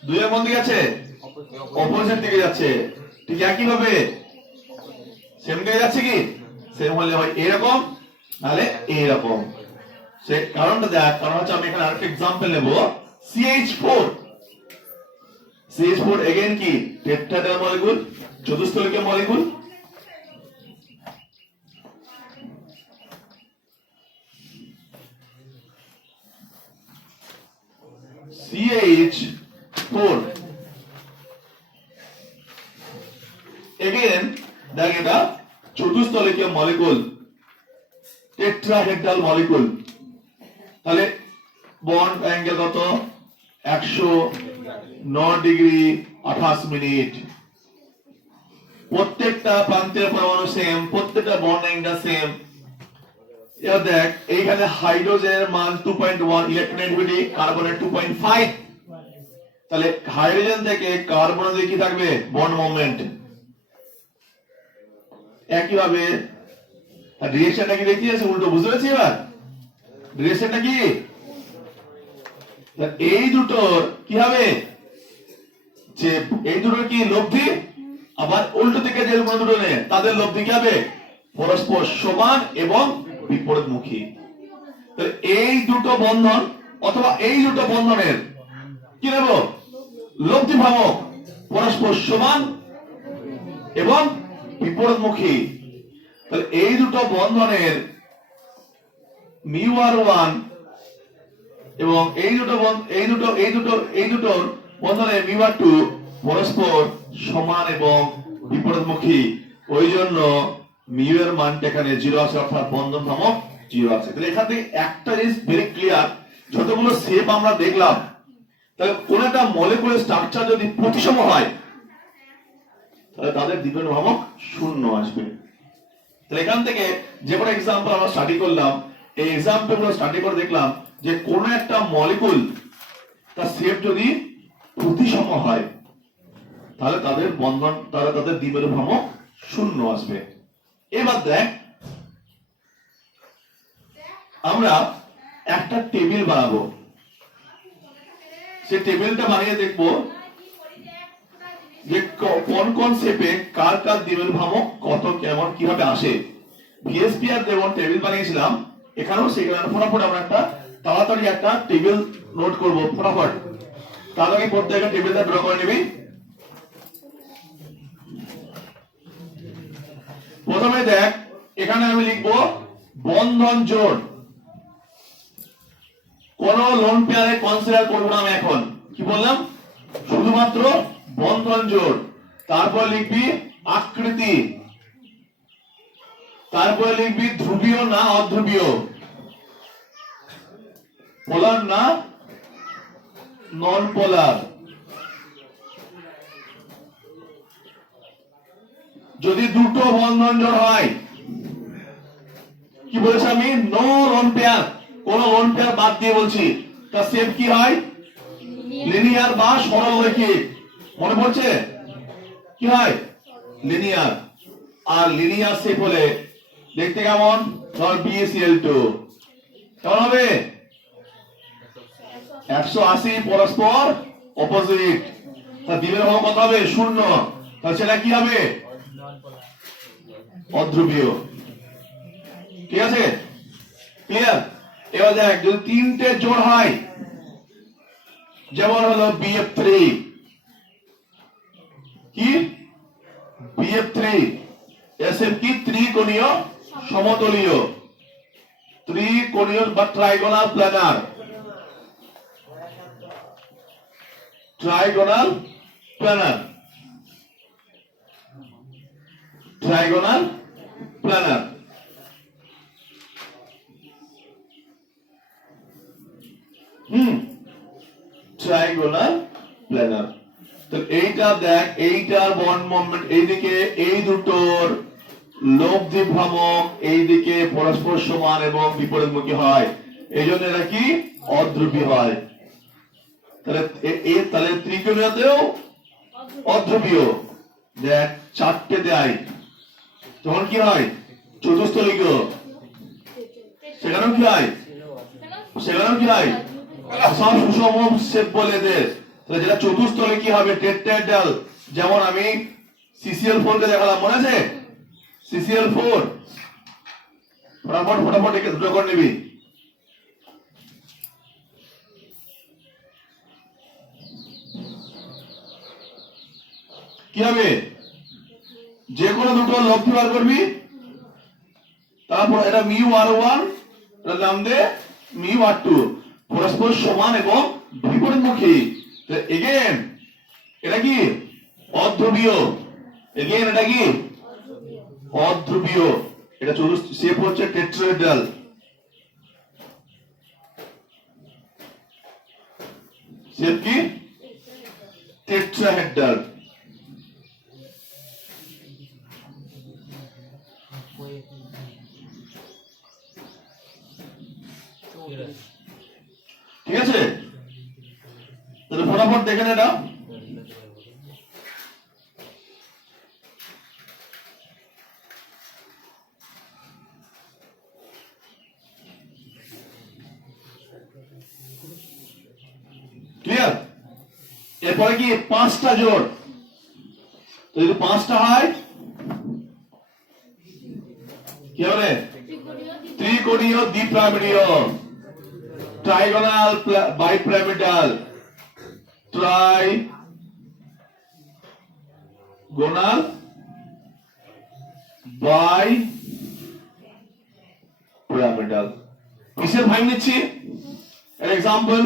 দুজন কোন দিকে যাচ্ছে, অপোজিট দিকে যাচ্ছে। ঠিক একই ভাবে সেম দিকে যাচ্ছে, কি সেম হলে হয় এরকম নালে এইরকম। সে কারণটা দেখ, কারণ হচ্ছে আমি এখানে আরেকটা एग्जांपल নেব, CH4। CH4 এগেইন কি টেট্রাডাল মলিকুল, চতুস্থলিকীয় মলিকুল। CH4 এগেইন দেখ এটা চতুস্থলিকীয় মলিকুল, টেট্রাহেড্রাল মলিকুল। তাহলে বন্ড অ্যাঙ্গেল কত, 109 ডিগ্রি 28 মিনিট। প্রত্যেকটা প্রান্তের পরমাণু সেম, প্রত্যেকটা বন্ড অ্যাঙ্গেল সেম। এবার দেখ এইখানে হাইড্রোজেনের মান 2.1, ইলেকট্রনেগেটিভিটি, কার্বনের 2.5। তাহলে হাইড্রোজেন থেকে কার্বনের দিকে কি থাকবে, বন্ড মোমেন্ট। একই ভাবে ডিরেকশনটা কি দেখিয়েছে উল্টো, বুঝতে পেরেছি? এবার ডিরেকশনটা কি, এই দুটোর কি হবে, যে এই দুটোর কি লব্ধি, আবার উল্টো দিকে যে দুটো নেই তাদের লব্ধি কি হবে, পরস্পর সমান এবং বিপরীতমুখী। তাহলে এই দুটো বন্ধন অথবা এই দুটো বন্ধনের কি নেব, লব্ধি ভ্রামক পরস্পর সমান এবং বিপরীতমুখী। তাহলে এই দুটো বন্ধনের μr1 এবং এই দুটোর বন্ধনে μr2 পরস্পর সমান এবং বিপরীতমুখী। ওই জন্য মিউ এর মানটা এখানে 0 আছে, অর্থাৎ বন্ধন ভ্রামক 0 আছে। তাহলে এখান থেকে একটা জিনিস ভেরি ক্লিয়ার, যতগুলো শেপ আমরা দেখলাম, তাহলে কোন একটা মলিকুলার স্ট্রাকচার যদি প্রতিসম হয় তাহলে তাদের দ্বিমেরু ভ্রামক 0 আসবে। তাহলে এখান থেকে যে কোনো एग्जांपल আমরা স্টাডি করলাম, এই एग्जांपल গুলো স্টাডি করে দেখলাম যে কোন একটা মলিকুল তার শেপ যদি প্রতিসম হয় তাহলে তাদের দ্বিমেরু ভ্রামক 0 আসবে। এবার দেখ, আমরা একটা টেবিল বানাবো, সেই টেবিলটা বানিয়ে দেখবো যে কোন কোন শেপে কার কার দ্বিমেরু ভ্রামক কত কেমন কিভাবে আসে। ভিএসপি আর যেমন টেবিল বানিয়েছিলাম, এখানেও সেখানে ফটাফট আমরা একটা তাড়াতাড়ি একটা টেবিল নোট করব, ফটাফট তাড়াতাড়ি প্রত্যেকটা টেবিলটা ড্র করে নিবি। প্রথমে দেখ, এখানে আমি লিখবো বন্ধন জোড়। কোন লোন পেয়ারে কনসিডার করব না আমি এখন, কি বললাম, শুধুমাত্র বন্ধন জোড়। তারপর লিখবি আকৃতি, তারপরে লিখবি ধ্রুবীয় না অধ্রুবীয়, পোলার না নন পোলার। যদি দুটো বন্ধন জোড় হয়, কি বলেছি আমি, নো লোন পেয়ার, কোন লোন পেয়ার বাদ দিয়ে বলছি, তার শেপ কি হয়, লিনিয়ার বা সরলরৈখিক। মনে পড়ছে কি হয়, লিনিয়ার। আর লিনিয়ার শেপ হলে দেখতে কেমন, ধর BaCl2 কেমন হবে, 180 পরস্পর অপোজিট। তার দ্বিমেরু ভ্রামক কত হবে, 0। তাহলে সেটা কি হবে, অধ্রুবীয়। ঠিক আছে, ক্লিয়ার। এবার দেখ, যদি তিনটে জোড় হয়, যেমন হলো BF3, কি BF3 এসএফ কি ত্রিকোণীয় সমতলীয়, ত্রিকোণীয় বা trigonal planar, trigonal planar, trigonal planar. Trigonal planar. তো এইটা দেখ, এইটার বন্ড মোমেন্ট এইদিকে, এই দুটোর লব্ধি ভ্রামক এইদিকে পরস্পর সমান এবং বিপরীতমুখী হয়, এই জন্য এরা কি অধ্রুবী হয়। তাহলে ত্রিকোণীয়তেও অধ্রুবীয়। দেখ, চারটে দেয় তখন কি হয়, চতুস্থলিক। সেখানেও কি হয়, সব সুষম শেপ বলে এদের। তাহলে যেটা চতুস্থলে কি হবে, টেট্রাহেড্রাল। যেমন আমি CCl4 কে দেখালাম, মনে আছে, CCl4 ফটাফট একে দুটো করে নিবি। কি হবে, যে কোনো দুটো লব্ধি বার করবি, তারপর এটা μr1 এর নাম দে μr2, পরস্পর সমান এবং বিপরীতমুখী। এগেন এটা কি অধ্রুবীয়, এগেন এটা কি অধ্রুবীয়। এটা শেপ হচ্ছে টেট্রাহেড্রাল। শেপ কি টেট্রাহেড্রাল। ঠিক আছে, তাহলে ফটাফট দেখেন এটা। ক্লিয়ার। এরপরে কি পাঁচটা জোড়, তো যদি পাঁচটা হয় কি হবে, ত্রিকোণীয় দ্বিপ্রামিডীয়। trigonal bipyramidal, trigonal bipyramidal. কিসের ভাগ নিচ্ছি? এক্সাম্পল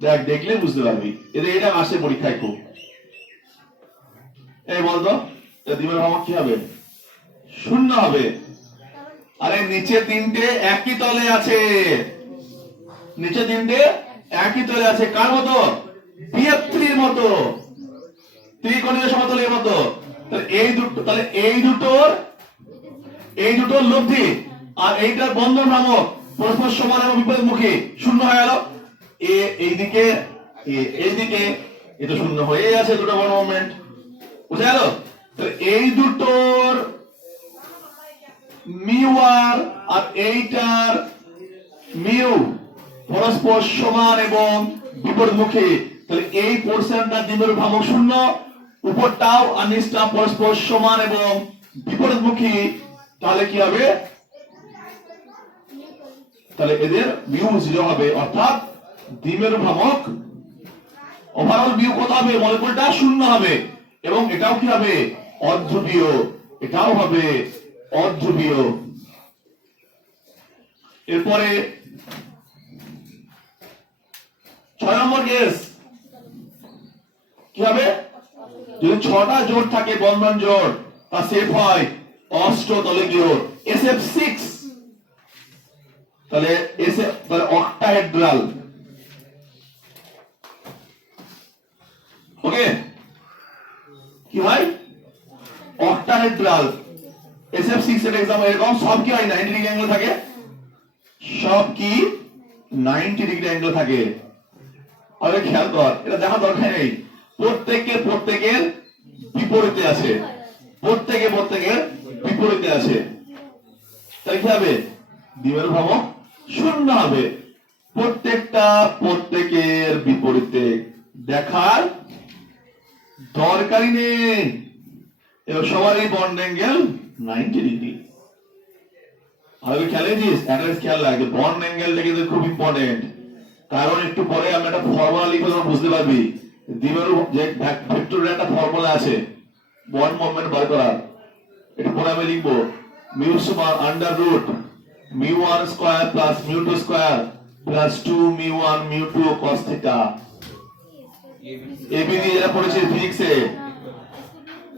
দেখ, দেখলে বুঝতে পারবি। এটা আসে পরীক্ষায় খুব। এই বলতো দ্বিমেরু ভ্রামক কি হবে? শূন্য হবে। আরে নিচে তিনটে একই তলে আছে, নিচে তিনটে একই তলে আছে। কার মতো? বিএফ3 এর মতো, ত্রিকোণীয় সমতলের মতো। তাহলে এই দুটোর লব্ধি আর এইটার বন্ধন ভ্রামক পরস্পর সমান এবং বিপরীতমুখী, শূন্য হয়ে গেল। এইদিকে এটা শূন্য হয়ে আছে, দুটো বড় মোমেন্ট, বুঝা গেল? তাহলে এই দুটোর মিউ আর এইটার মিউ পরস্পর সমান এবং বিপরীতমুখী। তাহলে এই পোরশনটা দ্বিমেরু ভ্রামক শূন্য, উপরটাও আর নিচটা পরস্পর সমান এবং বিপরীতমুখী। তাহলে কি হবে? তাহলে এদের মিউ 0 হবে, অর্থাৎ দ্বিমেরু ভ্রামক ওভারঅল মিউ কত হবে? মলিকুলটা শূন্য হবে এবং এটাও কি হবে? অধ্রুবীয়। এটাও হবে অধ্রুবীয়। এরপরে 6 নম্বর কেস কি হবে? যদি 6টা জোড় থাকে, বন্ধন জোড়, তার শেপ হয় অষ্টতলীয় SF6। তাহলে অক্টাহেড্রাল। ওকে, কি হয়? অক্টাহেড্রাল SF6 এর एग्जाम এরকম সব কি হয়? 90 ডিগ্রি অ্যাঙ্গেল থাকে, সব কি 90 ডিগ্রি অ্যাঙ্গেল থাকে। আরে খেয়াল কর, এটা দেখা দরকার নেই, প্রত্যেকের বিপরীতে আছে, প্রত্যেকের বিপরীতে আছে। তাই কি হবে? দ্বিমেরু ভ্রামক শূন্য হবে, প্রত্যেকের বিপরীতে। দেখার দরকারই নেই, এবার সবারই বন্ড অ্যাঙ্গেল 90 ডিগ্রি। আর খেয়াল রাখবে, বন্ড অ্যাঙ্গেলটা কিন্তু খুব ইম্পর্টেন্ট। কারণ একটু পরে আমি একটা ফর্মুলা লিখে তখন বুঝতে পারবি দ্বিমেরু যে ভেক্টরের একটা ফর্মুলা আছে বন্ড মোমেন্ট বার করার। একটু পরে আমি লিখবো মিউ সমান under root μ1 square plus μ2 square plus 2 μ1 μ2 cos theta. এবি দিয়ে যেটা পড়েছে ফিজিক্সে,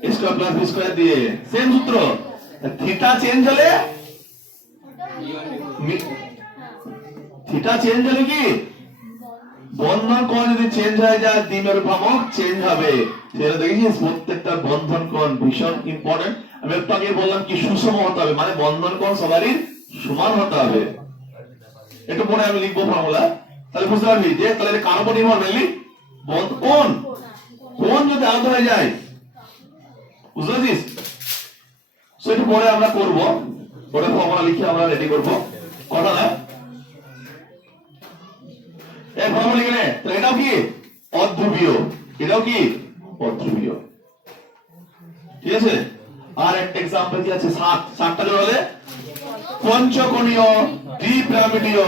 a square plus b square দিয়ে সেম সূত্র। থিটা চেঞ্জ হলে কি বন্ধন কোণ যদি চেঞ্জ হয়ে যায়, দ্বিমেরু ভ্রামক চেঞ্জ হবে। সেটা দেখেছিস, প্রত্যেকটা বন্ধন কোণ ভীষণ ইম্পর্টেন্ট। আমি একটু আগে বললাম কি সুষম হতে হবে, মানে বন্ধন কোণ সবারই সমান হতে হবে। একটু পরে আমি লিখবো ফর্মুলা, তাহলে বুঝতে পারবি যে তাহলে কার উপর নির্ভর মেনলি কোণ যদি আলাদা হয়ে যায়, বুঝতে পারছিস? সেটা পরে আমরা করব, পরে ফর্মুলা লিখে আমরা রেডি করব, কথা না? এই ফর্মুলা লিখলে এটাও কি অধ্রুবীয়, এটাও কি অধ্রুবীয়, ঠিক আছে? আর একটা एग्जांपल কি আছে? 7টা জোড় হলে পঞ্চকোণীয় দ্বিপিরামিডীয়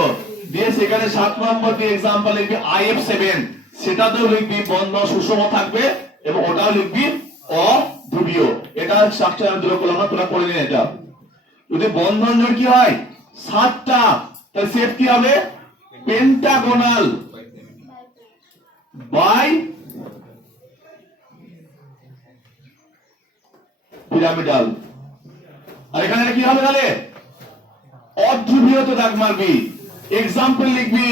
দিয়ে সেখানে 7 নম্বর দিয়ে एग्जांपल লিখবি IF7, সেটাতেও লিখবি বন্ধন সুষম থাকবে এবং ওটাও লিখবি অধ্রুবীয়। এটা স্ট্রাকচার আমি দুটো করলাম না, তোরা পড়ে নিন। এটা যদি বন্ধন জোড় কি হয় 7টা, তাহলে শেপ কি হবে? Pentagonal by pyramidal. আর এখানে কি হবে? তাহলে অধ্রুবীয় তো দাগ মারবি, एग्जांपल লিখবি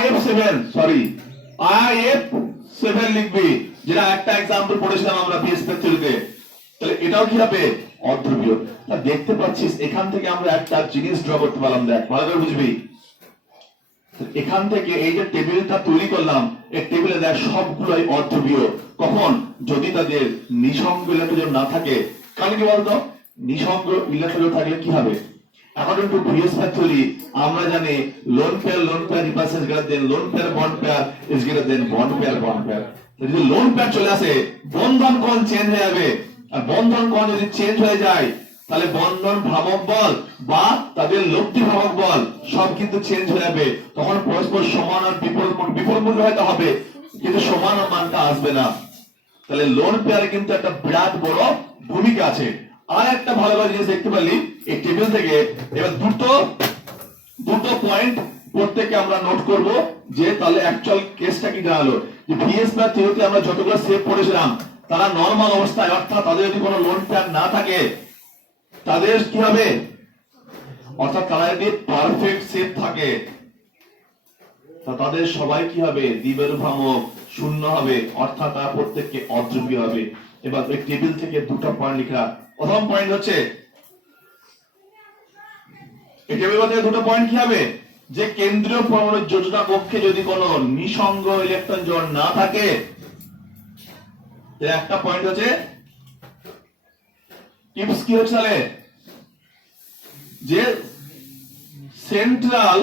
IF7 লিখবি, যেটা একটা एग्जांपल পড়েছিলাম আমরা পিএস ফ্যাক্টরিতে। তাহলে এটাও কি হবে? অধ্রুবীয়। তা দেখতে পাচ্ছিস, এখান থেকে আমরা একটা জিনিস ড্র করতে পারলাম। দেখ ভালো করে বুঝবি, এখান থেকে এই যে টেবিলটা তৈরি করলাম, এই টেবিলে দেখ সবগুলোই অধ্রুবীয়। কখন? যদি তাদের নিঃসঙ্গ ইলেকট্রন না থাকে। কারণ কি বলতো, নিঃসঙ্গ ইলেকট্রন থাকলে কি হবে? according to PS theory আমরা জানি lone pair repulsion is greater than lone pair bond pair is greater than bond pair bond pair। যদি lone pair চলে আসে, বন্ধন কোণ চেঞ্জ হয়ে যাবে, আর বন্ধন কোণ যদি চেঞ্জ হয়ে যায় তাহলে বন্ধন ভ্রামক বল বা তাদের লব্ধি ভ্রামক বল সব কিন্তু চেঞ্জ হয়ে যাবে, তখন পরস্পর সমান আর বিপরীত হয়তো হবে, কিন্তু সমান মানটা আসবে না। তাহলে লোন পেয়ারে কিন্তু একটা বিরাট বড় ভূমিকা আছে। আর একটা ভালো জিনিস দেখতে পারলি এই টেবিল থেকে, এবার দুটো পয়েন্ট প্রত্যেককে আমরা নোট করব, যে তাহলে অ্যাকচুয়াল কেসটা কি দাঁড়ালো, যে ভিএস বা থিওরিতে আমরা যতগুলো সেভ পড়েছিলাম তারা নরমাল অবস্থায়, অর্থাৎ তাদের যদি কোনো লোন পেয়ার না থাকে তাদের কি হবে, অর্থাৎ তারা যদি পারফেক্ট সেভ থাকে তাদের সবাই কি হবে, দ্বিমেরু ভ্রামক শূন্য হবে, অর্থাৎ তারা প্রত্যেককে অধ্রুবী হবে। এবার এই টেবিল থেকে দুটো পয়েন্ট লিখা। প্রথম পয়েন্ট হচ্ছে এই টেবিল থেকে দুটো পয়েন্ট কি হবে, যে কেন্দ্রীয় পরমাণুর যোজনা কক্ষে যদি কোনো নিঃসঙ্গ ইলেকট্রন জোড় না থাকে, একটা পয়েন্ট হচ্ছে টিপস কি হচ্ছে, তাহলে যে সেন্ট্রাল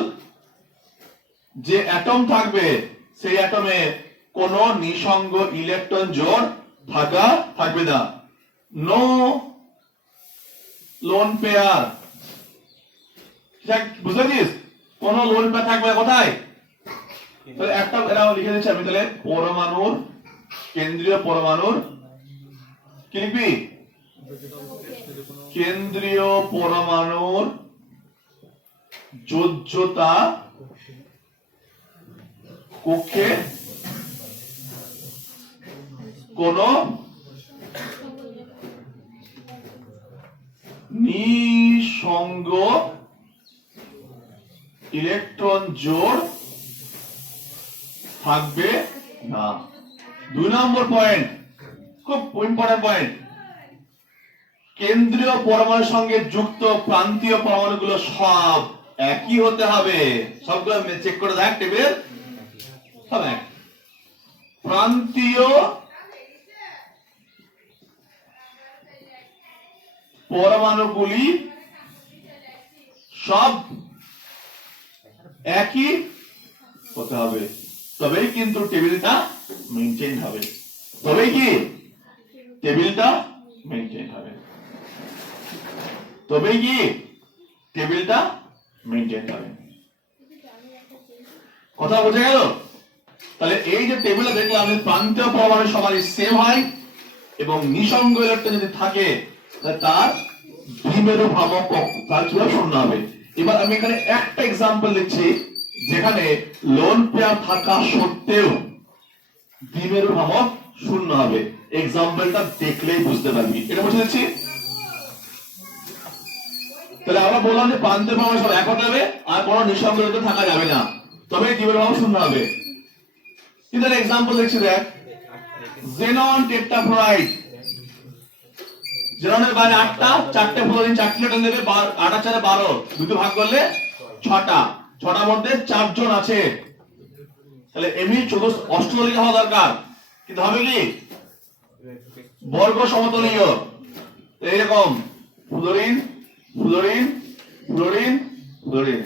যে অ্যাটম থাকবে সেই অ্যাটমে কোন নিঃসঙ্গ ইলেকট্রন জোড় থাকবে না, নো লোন পেয়ার। বুঝলেছিস, কোন লোন পেয়ার থাকবে কোথায়, তাহলে একটা এরা লিখে দিচ্ছি আমি, তাহলে পরমাণুর কেন্দ্রীয় পরমাণুর কি লিখবি, কেন্দ্রীয় পরমাণুর যোজ্যতা কক্ষে কোন নিঃসঙ্গ ইলেকট্রন জোড় থাকবে না। 2 নম্বর পয়েন্ট, খুব ইম্পর্টেন্ট পয়েন্ট, কেন্দ্রীয় পরমাণুর সঙ্গে যুক্ত প্রান্তীয় পরমাণুগুলো সব একই হতে হবে। সবগুলো চেক করে দেখ টেবিল, সব এক। প্রান্তীয় পরমাণুগুলি সব একই হতে হবে, তবেই কিন্তু টেবিলটা মেইনটেইন হবে, তবেই কি টেবিলটা মেইনটেইন হবে, তবেই কি টেবিলটা মেইনটেইন হবে। কথা বোঝা গেল? তাহলে এই যে টেবিলে দেখলাম যে প্রান্তীয় পরমাণু সবারই সেম হয় এবং নিঃসঙ্গ ইলেকট্রন যদি থাকে তার দ্বিমেরু ভ্রামক তার কি শূন্য হবে। এবার আমি এখানে একটা एग्जांपल লিখছি যেখানে লোন পেয়ার থাকা সত্ত্বেও দ্বিমেরু ভ্রামক শূন্য হবে। एग्जांपलটা দেখলেই বুঝতে পারবি, এটা বুঝে দিচ্ছি। তাহলে আমরা বললাম যে প্রান্তীয় পরমাণু সব এক হতে হবে আর কোনো নিঃসঙ্গ ইলেকট্রন থাকা যাবে না, তবে দ্বিমেরু ভ্রামক শূন্য হবে। ইদার एग्जांपल দেখছি দেখ, xenon টেট্রাফ্লোরাইড, জেননের বাইরে 8টা, 4টে ফ্লোরিন 4 ইলেকট্রন দেবে, 8 আর 4 12, দুটো ভাগ করলে 6টা, 6টার মধ্যে 4 জন আছে, তাহলে এমনি 14 অষ্টমলিক হওয়া দরকার, কিন্তু হবে কি বর্গ সমতলীয়, এইরকম ফ্লোরিন ফ্লোরিন ফ্লোরিন ফ্লোরিন।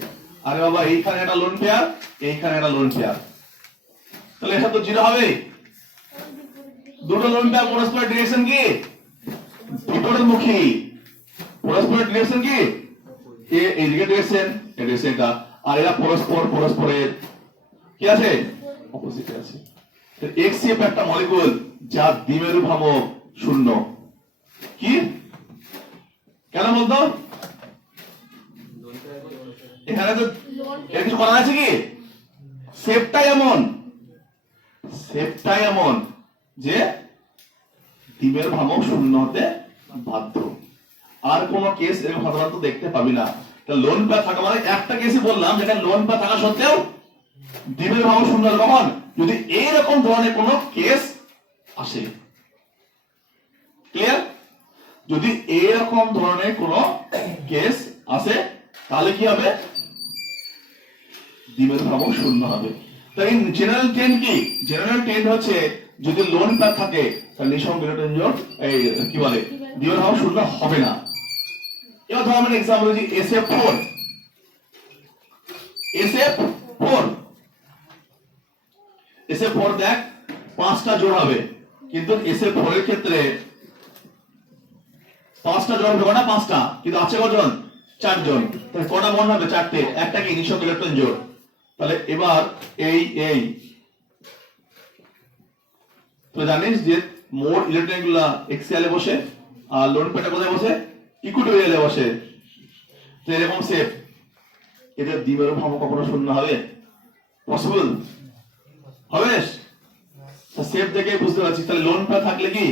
আরে বাবা এইখানে একটা লোন পেয়ার, এইখানে একটা লোন পেয়ার, তাহলে এটা তো জিরো হবে। দুটো লোন পেয়ার পরস্পর ডিরেকশন কি বিপরীতমুখী, পরস্পর ডিরেকশন কি এইদিকে ডিরেকশন, এই ডিরেকশনটা, আর এরা পরস্পরের কি আছে অপোজিটে আছে। তো এক্সএফ একটা মলিকিউল যার দ্বিমেরু ভ্রামক শূন্য, কি কেন বলতো, এখানে তো এর কিছু করা আছে কি, সেফটাই এমন যে দ্বিমেরু ভ্রামক শূন্য হতে বাধ্য, আর কোন কেস এরকম সাধারণত দেখতে পাবি না। লোন পেয়ার থাকা মানে একটা কেসই বললাম যেটা লোন পেয়ার থাকা সত্ত্বেও দ্বিমেরু ভ্রামক শূন্য হবে, কখন যদি এইরকম ধরনের কোন কেস আসে। ক্লিয়ার? যদি এইরকম ধরনের কোন কেস আসে তাহলে কি হবে, দ্বিমেরু ভ্রামক শূন্য হবে। তাই জেনারেল ট্রেন্ড কি, জেনারেল ট্রেন্ড হচ্ছে যদি লোন পেয়ার থাকে তাহলে নিঃসঙ্গ ইলেকট্রন জোড় এই কি বলে দ্বিমেরু ভ্রামক শূন্য হবে না। এবার ধর আমরা एग्जांपल দিই SF4, SF4 দেখ 5টা জোড় হবে, কিন্তু SF4 এর ক্ষেত্রে পাঁচটা জন হবে কটা? পাঁচটা। কিন্তু আছে কজন? চারজন। তাহলে কটা বন্ড হবে? চারটে। একটা কি নিঃসঙ্গ ইলেকট্রন জোড়। তাহলে এবার এই তো জানিস যে মোট ইলেকট্রন গুলা এক্সিয়ালে বসে আর লোন পেটা কোথায় বসে? ইকুইটোরিয়ালে বসে। তো এরকম শেপ, এটা দ্বিমেরু ভ্রামক কখনো শূন্য হবে? পসিবল হবে? শেপ দেখে বুঝতে পারছিস তাহলে লোন পে থাকলে কি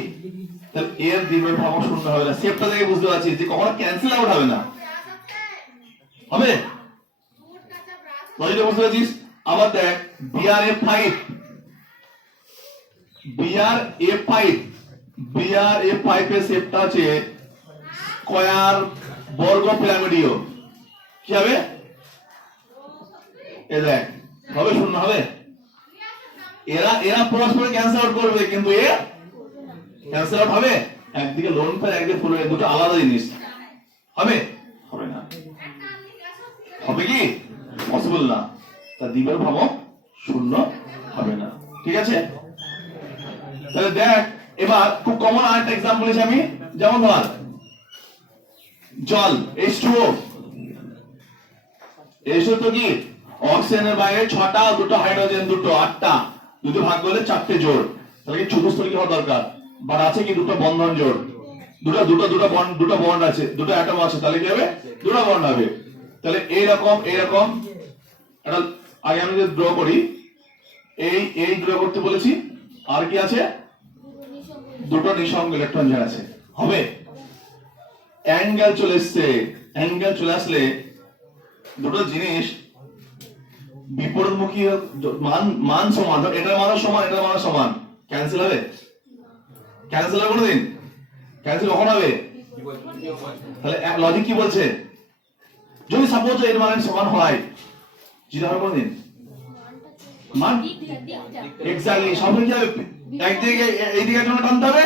তাহলে এর দ্বিমেরু ভ্রামক শূন্য হবে না। শেপটা দেখে বুঝতে পারছিস যে কখনো ক্যান্সেল আউট হবে না। হবে? লজিকটা বুঝতে পারছিস? আবার দেখ BRA5 এর শেপটা আছে স্কয়ার বর্গ পিরামিডীয়। কি হবে? এ দেখ, হবে? শূন্য হবে? এরা পরস্পর ক্যান্সেল আউট করবে, কিন্তু এ ক্যান্সেল আউট হবে? একদিকে লোন পেয়ার একদিকে ফুল পেয়ার, দুটো আলাদা জিনিস। হবে? হবে না। হবে কি? পসিবল না। তা দ্বিমেরু ভ্রামক শূন্য হবে না। ঠিক আছে? তাহলে দেখ এবার খুব কমন আরেকটা एग्जांपल বলেছি আমি, যেমন ধর জল H2O। H2O তো কি অক্সিজেনের বাইরে 6টা, দুটো হাইড্রোজেন, দুটো 8টা, দুটো ভাগ করলে 4টে জোড়। তাহলে কি চতুস্তর কি হওয়া দরকার? বাট আছে কি দুটো বন্ধন জোড়, দুটো বন্ড আছে, দুটো অ্যাটম আছে, তাহলে কি হবে? দুটো বন্ড হবে। তাহলে এইরকম এটা আগে আমি যদি ড্র করি, এই ড্র করতে বলেছি। আর কি আছে? দুটো নিঃসঙ্গ ইলেকট্রন জোড় আছে। হবে? অ্যাঙ্গেল চলে আসছে। অ্যাঙ্গেল চলে আসলে দুটো জিনিস বিপরীতমুখী মান সমান, এটার মান সমান, এটার মান সমান, ক্যান্সেল হবে? ক্যান্সেল হবে কোনদিন? ক্যান্সেল কখন হবে? তাহলে লজিক কি বলছে? যদি সাপোজ এর মান সমান হয়, যেটা হবে কোনদিন মান এক্স্যাক্টলি সবই কি হবে? একদিকে এইদিকে একজন টানতে হবে,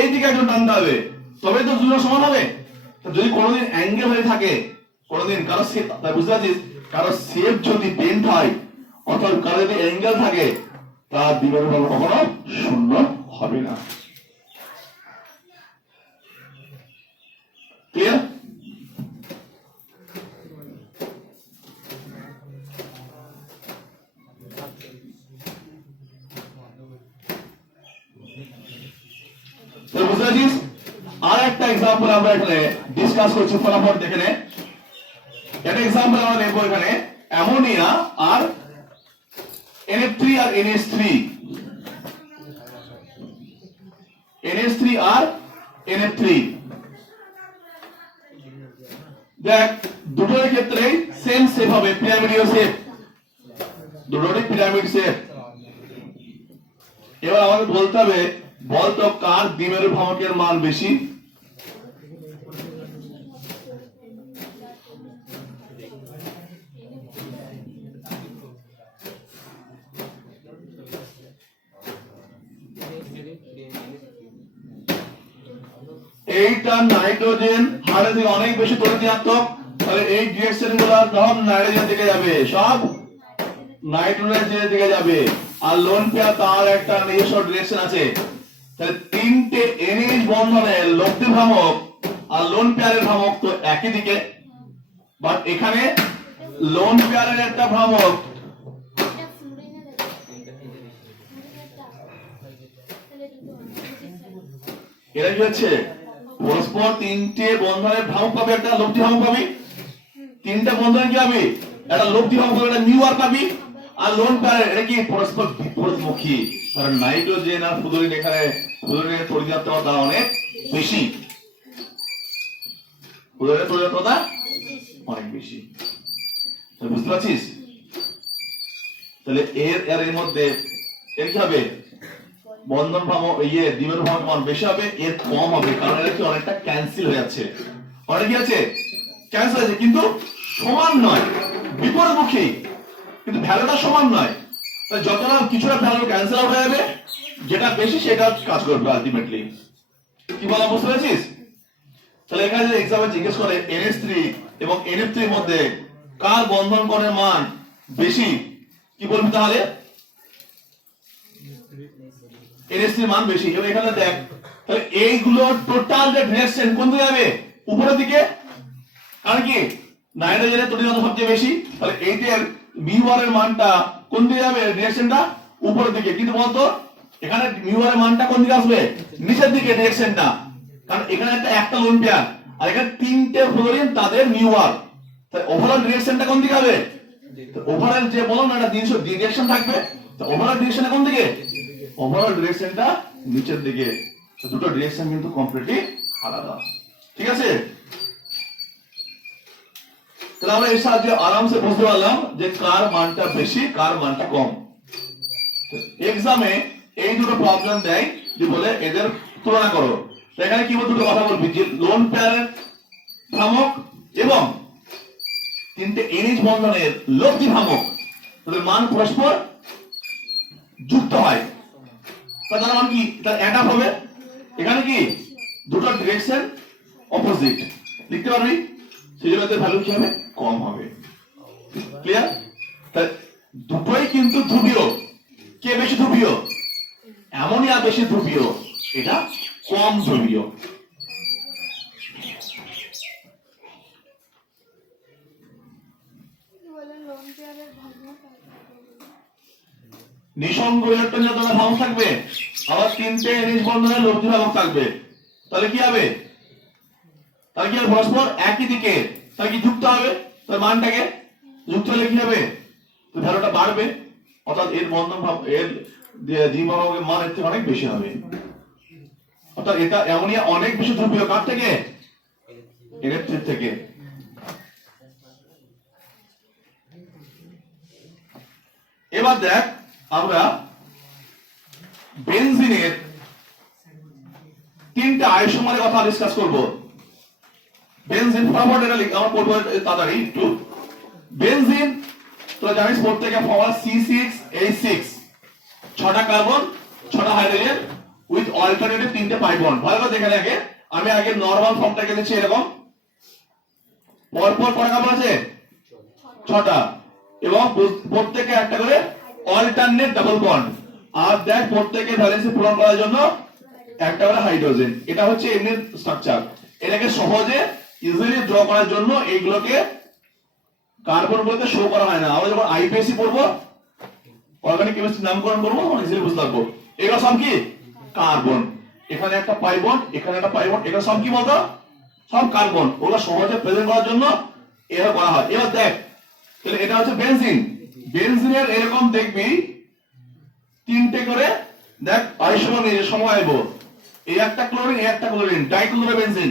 এইদিকে একজন টানতে হবে, তবে তো দুটো সমান হবে। যদি কোনোদিন অ্যাঙ্গেল হয়ে থাকে, কোনোদিন কারো শেপ, তাই বুঝতে পারছিস, কারো শেপ যদি বেন্ড হয় অথবা কারো যদি অ্যাঙ্গেল থাকে, তার দ্বিমেরু ভ্রামক কখনো শূন্য হবে না। ক্লিয়ার? বুঝতে পারছিস? আর একটা एग्जांपल আমরা এখানে ডিসকাস করছি, ফলাফল দেখে নে। একটা एग्जांपल আমরা নেব এখানে অ্যামোনিয়া আর NH3 আর NH3 আর NH3। দেখ দুটোর ক্ষেত্রে সেম শেপ হবে, পিরামিডীয় শেপ, দুটোরই পিরামিড শেপ। এবার আমাকে বলতে হবে বলতো কার দ্বিমেরু ভ্রামকের মান বেশি? এইটা নাইট্রোজেন হাইড্রোজেন অনেক বেশি তড়িৎ-ঋণাত্মক, তাহলে এই ডিরেকশন গুলো সব নাইট্রোজেন দিকে যাবে, সব নাইট্রোজেনের দিকে যাবে। আর লোন পেয়ার তার একটা নিজস্ব ডিরেকশন আছে। তাহলে তিনটে NH বন্ধনের লব্ধি ভ্রামক আর লোন পেয়ারের ভ্রামক তো একই দিকে, বাট এখানে লোন পেয়ারের একটা ভ্রামক এরা কি হচ্ছে পরস্পর তিনটে বন্ধনের ভ্রামক পাবে, একটা লব্ধি ভ্রামক পাবি। তিনটা বন্ধনে কি হবে? একটা লব্ধি ভ্রামক পাবে, একটা মিউ আর পাবি। আর লোন পেয়ার এটা কি পরস্পর বিপরীতমুখী, কারণ নাইট্রোজেন আর ফ্লুরিন এখানে ফ্লুরিনের তড়িৎ-ঋণাত্মকতা অনেক বেশি, ফ্লুরিনের তড়িৎ-ঋণাত্মকতা অনেক বেশি। বুঝতে পারছিস? তাহলে এর মধ্যে এর কি হবে? বন্ধন ভ্রামক দ্বিমেরু ভ্রামক মান বেশি হবে, এর কম হবে, কারণ এর কি অনেকটা ক্যান্সেল হয়ে যাচ্ছে। অনেক কি আছে? ক্যান্সেল হয়েছে, কিন্তু সমান নয়, বিপরীতমুখী, কিন্তু ভ্যালুটা সমান নয়। তাই যতটা কিছুটা ভ্যালু ক্যান্সেল আউট হয়ে যাবে, যেটা বেশি সেটা কাজ করবে আলটিমেটলি। কি বলা বুঝতে পেরেছিস? তাহলে এখানে যদি এক্সাম্পল জিজ্ঞেস করে NH3 এবং NF3 এর মধ্যে কার বন্ধন কোণের মান বেশি, কি বলবি তাহলে? NH3 মান বেশি। এবং এখানে দেখ তাহলে এইগুলো টোটাল যে ডিরেকশন কোন দিকে যাবে? উপরের দিকে। কারণ কি নাইট্রোজেনের তড়িৎ সবচেয়ে বেশি, তাহলে এইটার মিউ আর এর মানটা কোন দিকে যাবে? ডিরেকশনটা উপরের দিকে। কিন্তু বলতো এখানে মিউ আর এর মানটা কোন দিকে আসবে? নিচের দিকে ডিরেকশনটা। কারণ এখানে একটা লোন পেয়ার আর এখানে তিনটে ফ্লোরিন, তাদের মিউ আর, তাই ওভারঅল ডিরেকশনটা কোন দিকে হবে? ওভারঅল যে বললাম না একটা ডিরেকশন থাকবে, তো ওভারঅল ডিরেকশনটা কোন দিকে? ওভারঅল ডিরেকশনটা নিচের দিকে। তো দুটো ডিরেকশন কিন্তু কমপ্লিটলি আলাদা। ঠিক আছে? তাহলে আমরা এর সাহায্যে আরামসে বুঝতে পারলাম যে কার মানটা বেশি, কার মানটা কম। এক্সামে এই দুটো প্রবলেম দেয় যে বলে এদের তুলনা করো। এখানে কি দুটো কথা বলবি যে লোন পেয়ারের ভ্রামক এবং তিনটে এনএইচ বন্ধনের লব্ধি ভ্রামক, তাদের মান পরস্পর যুক্ত হয়। তার মান কি? তার অ্যাডাপ হবে। এখানে কি দুটো ডিরেকশন অপোজিট লিখতে পারবি, সেই জন্য এদের ভ্যালু কি হবে? কম হবে। ক্লিয়ার? দুটোই কিন্তু ধ্রুবীয়। কে বেশি ধ্রুবীয়? অ্যামোনিয়া বেশি ধ্রুবীয়, এটা কম ধ্রুবীয়। নিঃসঙ্গ ইলেকট্রন যত ভ্রামক থাকবে, আবার তিনটে এনএইচ বন্ধনের লব্ধি ভ্রামক থাকবে, তাহলে কি হবে? তাহলে কি হবে? পরস্পর একই দিকে, তাহলে কি যুক্ত হবে? তার মানটাকে যুক্ত হলে কি হবে? তো ভ্যালুটা বাড়বে, অর্থাৎ এর বন্ধন এর দ্বিভ্রামকের মান এর থেকে অনেক বেশি হবে। অর্থাৎ এটা অ্যামোনিয়া অনেক বেশি ধ্রুবীয় কার থেকে? ইলেকট্রিক থেকে। এবার দেখ আমরা বেনজিনের তিনটা আইসোমারের কথা ডিসকাস করব। বেনজিন ফরওয়ার্ড এটা লিখ, আমরা পড়বো তাড়াতাড়ি একটু। বেনজিন তোরা জানিস প্রত্যেকে ফরওয়ার্ড C6H6, 6টা কার্বন 6টা হাইড্রোজেন উইথ অল্টারনেটিভ 3টে পাই বন্ড। ভালো করে দেখে দেখে আমি আগে নরমাল ফর্মটাকে লিখছি এরকম, পরপর কটা কার্বন আছে? 6টা, এবং প্রত্যেকে একটা করে অল্টারনেট ডাবল বন্ড। আর দেখ প্রত্যেকে ভ্যালেন্সি পূরণ করার জন্য একটা করে হাইড্রোজেন। এটা হচ্ছে এমনি স্ট্রাকচার। এটাকে সহজে ইজিলি ড্র করার জন্য এইগুলোকে কার্বন বলতে শো করা হয় না। আমরা যখন আইপিএসসি পড়বো, অর্গানিক কেমিস্ট্রি নামকরণ করবো, তখন ইজিলি বুঝতে পারবো এগুলো সব কি কার্বন। এখানে একটা পাই বন্ড, এখানে একটা পাই বন্ড, এগুলো সব কি বলতো? সব কার্বন। ওগুলো সহজে প্রেজেন্ট করার জন্য এভাবে করা হয়। এবার দেখ তাহলে এটা হচ্ছে বেনজিন। বেনজিনের এরকম দেখবি 3টে করে দেখ আইসোমার নিয়ে সময় আইবো। এই একটা ক্লোরিন, এই একটা ক্লোরিন, ডাইক্লোরো বেনজিন।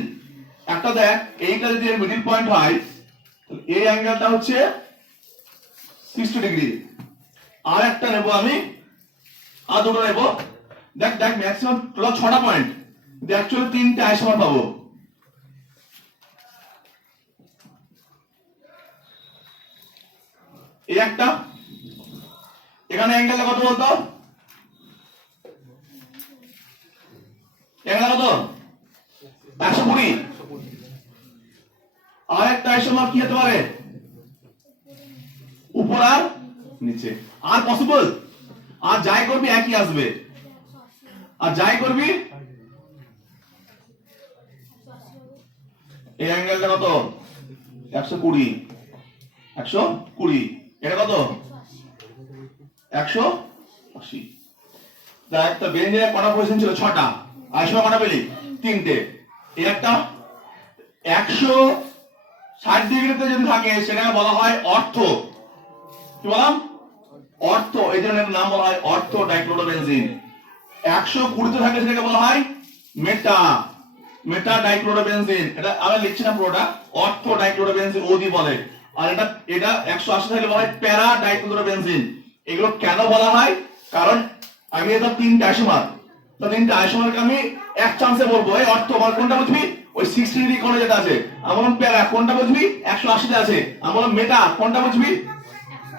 একটা দেখ এইটা যদি এর মিডল পয়েন্ট হয়, এই অ্যাঙ্গেলটা হচ্ছে 60 ডিগ্রি। আর একটা নেব আমি, আর দুটো নেব। দেখ দেখ ম্যাক্সিমাম টোটাল 6টা পয়েন্ট, কিন্তু অ্যাকচুয়ালি 3টে আইসোমার পাবো। এই একটা, এখানে অ্যাঙ্গেলটা কত বলতো? অ্যাঙ্গেল কত? 120। আর একটা আইসোমার কি হতে পারে? উপর আর নিচে। আর পসিবল? আর যাই করবি একই আসবে, আর যাই করবি। এই অ্যাঙ্গেলটা কত? 120। 120। এটা কত? 180। দেখ তো বেঞ্জিনের কটা পজিশন ছিল? 6টা। আইসোমার কটা পেলি? 3টে। এই একটা 160 ডিগ্রিতে যদি থাকে সেটাকে বলা হয় অর্থ। কি বললাম? অর্থ। এই জন্য এর নাম বলা হয় অর্থ ডাইক্লোরোবেনজিন। 120 তে থাকে সেটাকে বলা হয় মেটা, মেটা ডাইক্লোরোবেনজিন। এটা আমি লিখছি না পুরোটা, অর্থ ডাইক্লোরোবেনজিন ওদি বলে। আর এটা এটা 180 থাকলে বলা হয় প্যারা ডাইক্লোরোবেনজিন। এগুলো কেন বলা হয়? কারণ আমি এটা 3টে আইসোমার, তো 3টে আইসোমারকে আমি এক চান্সে বলবো এই অর্থ বল কোনটা বুঝবি? ওই 60 ডিগ্রি কোণে যেটা আছে। আমার প্যারা কোনটা বুঝবি? 180 তে আছে। আমার মেটা কোনটা বুঝবি?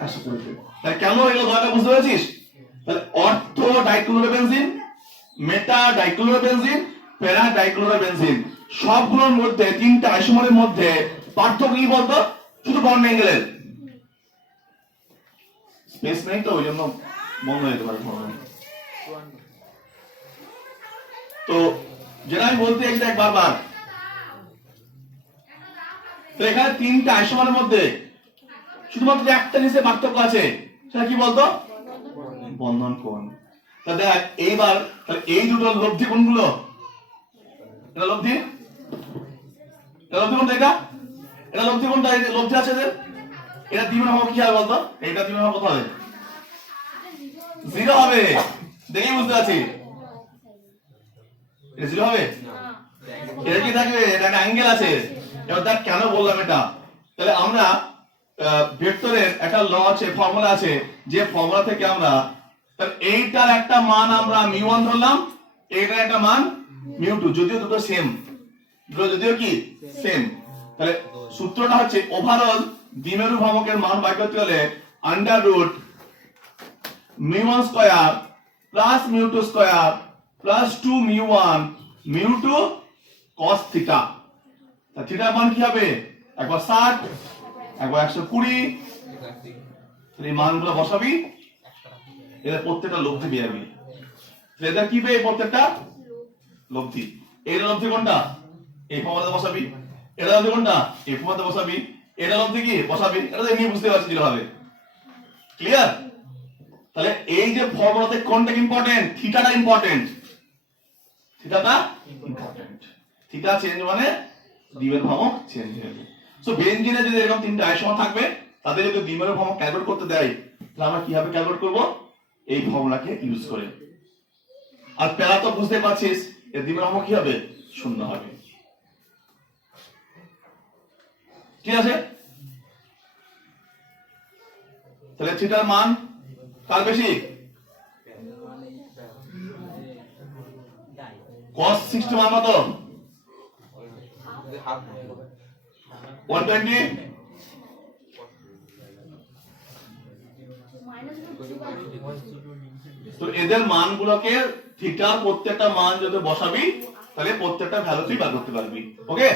120। তাহলে কেন এগুলো দরকার বুঝতে পেরেছিস? তাহলে অর্থ ডাইক্লোরোবেনজিন, মেটা ডাইক্লোরোবেনজিন, প্যারা ডাইক্লোরোবেনজিন, সবগুলোর মধ্যে 3টে আইসোমারের মধ্যে পার্থক্য কি বলতো? শুধু বন্ড অ্যাঙ্গেলের। স্পেস নেই তো ওই জন্য বন্ধ হয়ে যেতে পারে। তো যেটা আমি বলতে দেখ বারবার। তো এখানে তিনটা আইসোমারের মধ্যে শুধুমাত্র একটা জিনিসের পার্থক্য আছে, সেটা কি বলতো? বন্ধন কোণ। তা দেখ এইবার তাহলে এই দুটো লব্ধি কোণগুলো, এটা লব্ধি, এটা লব্ধি কোণটা, এটা লব্ধি কোণটা, এই যে লব্ধি আছে এদের, এটা দ্বিমেরু হবে কি হবে বলতো? এটা দ্বিমেরু হবে কত হবে? 0 হবে। দেখে বুঝতে পারছি এটা 0 হবে। এটা কি থাকবে? এটা একটা অ্যাঙ্গেল আছে। এবার দেখ কেন বললাম এটা। তাহলে আমরা ভেক্টরের একটা ল আছে, ফর্মুলা আছে, যে ফর্মুলা থেকে আমরা তাহলে এইটার একটা মান আমরা μ1 ধরলাম, এইটার একটা মান μ2, যদিও দুটো সেম, যদিও কি সেম। তাহলে সূত্রটা হচ্ছে ওভারঅল দ্বিমেরু ভ্রামকের মান বাই করতে হলে √ μ1 square plus μ2 square plus 2μ1 μ2 cos theta. তা থিটার মান কি হবে? একবার 60, একবার 120। এই মানগুলো বসাবি, এদের প্রত্যেকটা লব্ধি পেয়ে যাবি। এটা কি পেয়ে? প্রত্যেকটা লব্ধি। এর লব্ধি কোনটা? এই ফর্মুলাতে বসাবি। এটা লব্ধি কোনটা? এই ফর্মুলাতে বসাবি। এটা লব্ধি কি বসাবি? এটা তো এমনি বুঝতে পারছিস কিভাবে। ক্লিয়ার? তাহলে এই যে ফর্মুলাতে কোনটা ইম্পর্টেন্ট? থিটাটা ইম্পর্টেন্ট। থিটাটা ইম্পর্টেন্ট। থিটা চেঞ্জ মানে দ্বিমেরু ভ্রামক চেঞ্জ হবে। সো বেঞ্জিনে যদি এরকম তিনটা আইসোমার থাকবে, তাদের যদি দ্বিমেরু ভ্রামক ক্যালকুলেট করতে দেয়, তাহলে আমরা কিভাবে ক্যালকুলেট করব? এই ফর্মুলাকে ইউজ করে। আর প্যারা তো বুঝতে পারছিস, এর দ্বিমেরু ভ্রামক কি হবে? 0 হবে। ঠিক আছে? তাহলে থিটার মান কার বেশি? cos 60 মান কত? 120। তো এদের মানগুলোকে থিটার প্রত্যেকটা মান যদি বসাবি, তাহলে প্রত্যেকটা ভ্যালু তুই বার করতে পারবি। ওকে?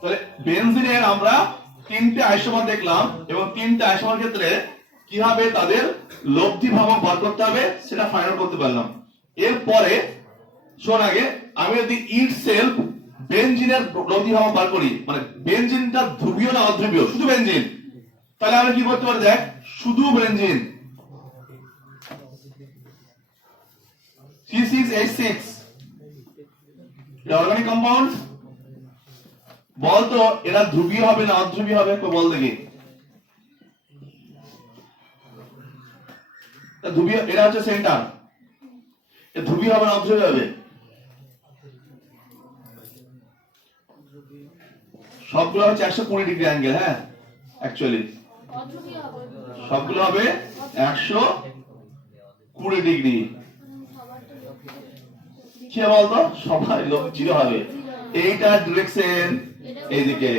তাহলে বেনজিনের আমরা তিনটে আইসোমার দেখলাম, এবং তিনটে আইসোমার ক্ষেত্রে কিভাবে তাদের লব্ধি ভ্রামক বার করতে হবে সেটা ফাইন্ড আউট করতে পারলাম। এরপরে শোন, আগে আমি যদি ইটসেলফ বেনজিনের লব্ধি ভ্রামক বার করি, মানে বেনজিনটা ধ্রুবীয় না অধ্রুবীয়, শুধু বেনজিন, তাহলে আমরা কি করতে পারি? দেখ, শুধু বেনজিন C6H6 এটা অর্গানিক কম্পাউন্ড, বলতো এরা ধ্রুবীয় হবে না অধ্রুবীয় হবে? বল দেখি। ধ্রুবীয়, এরা হচ্ছে সেন্টার, এ ধ্রুবীয় হবে না অধ্রুবীয় হবে? সবগুলো হচ্ছে 120 ডিগ্রি অ্যাঙ্গেল। হ্যাঁ, অ্যাকচুয়ালি সবগুলো হবে 120 ডিগ্রি। কি বলতো? সবাই লোক 0 হবে। এইটার ডিরেকশন এইদিকে,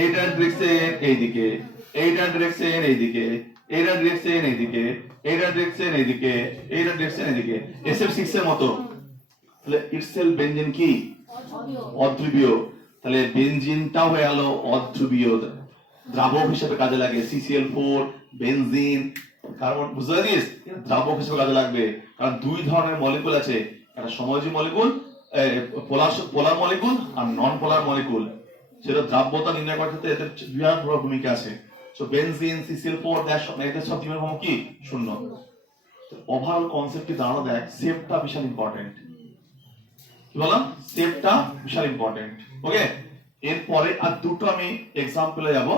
এইটার ডিরেকশন এইদিকে, এইটার ডিরেকশন এইদিকে, এইটার ডিরেকশন এইদিকে, এইটার ডিরেকশন এইদিকে, এইটার ডিরেকশন এইদিকে, SF6 এর মতো। তাহলে ইটসেলফ বেনজিন কি? অধ্রুবীয়। তাহলে বেনজিনটাও হয়ে গেল অধ্রুবীয়, দ্রাবক হিসেবে কাজে লাগে। CCl4 বেনজিন কার্বন, বুঝতে পারছিস? দ্রাবক হিসেবে কাজে লাগবে, কারণ দুই ধরনের মলিকুল আছে, একটা সমযোজী মলিকুল, পোলার মলিকুল আর নন পোলার মলিকুল। সেটা দ্রাব্যতা নির্ণয় করার ক্ষেত্রে এদের বিরাট বড় ভূমিকা আছে। সো বেনজিন, CCl4 এদের সব দ্বিমেরু ভ্রামক কি? 0। ওভারঅল কনসেপ্টটি দাঁড়ানো, দেখ শেপটা বিশাল ইম্পর্টেন্ট। কি বললাম? শেপটা বিশাল ইম্পর্টেন্ট। ওকে? এরপরে আর দুটো আমি এক্সাম্পলে যাব।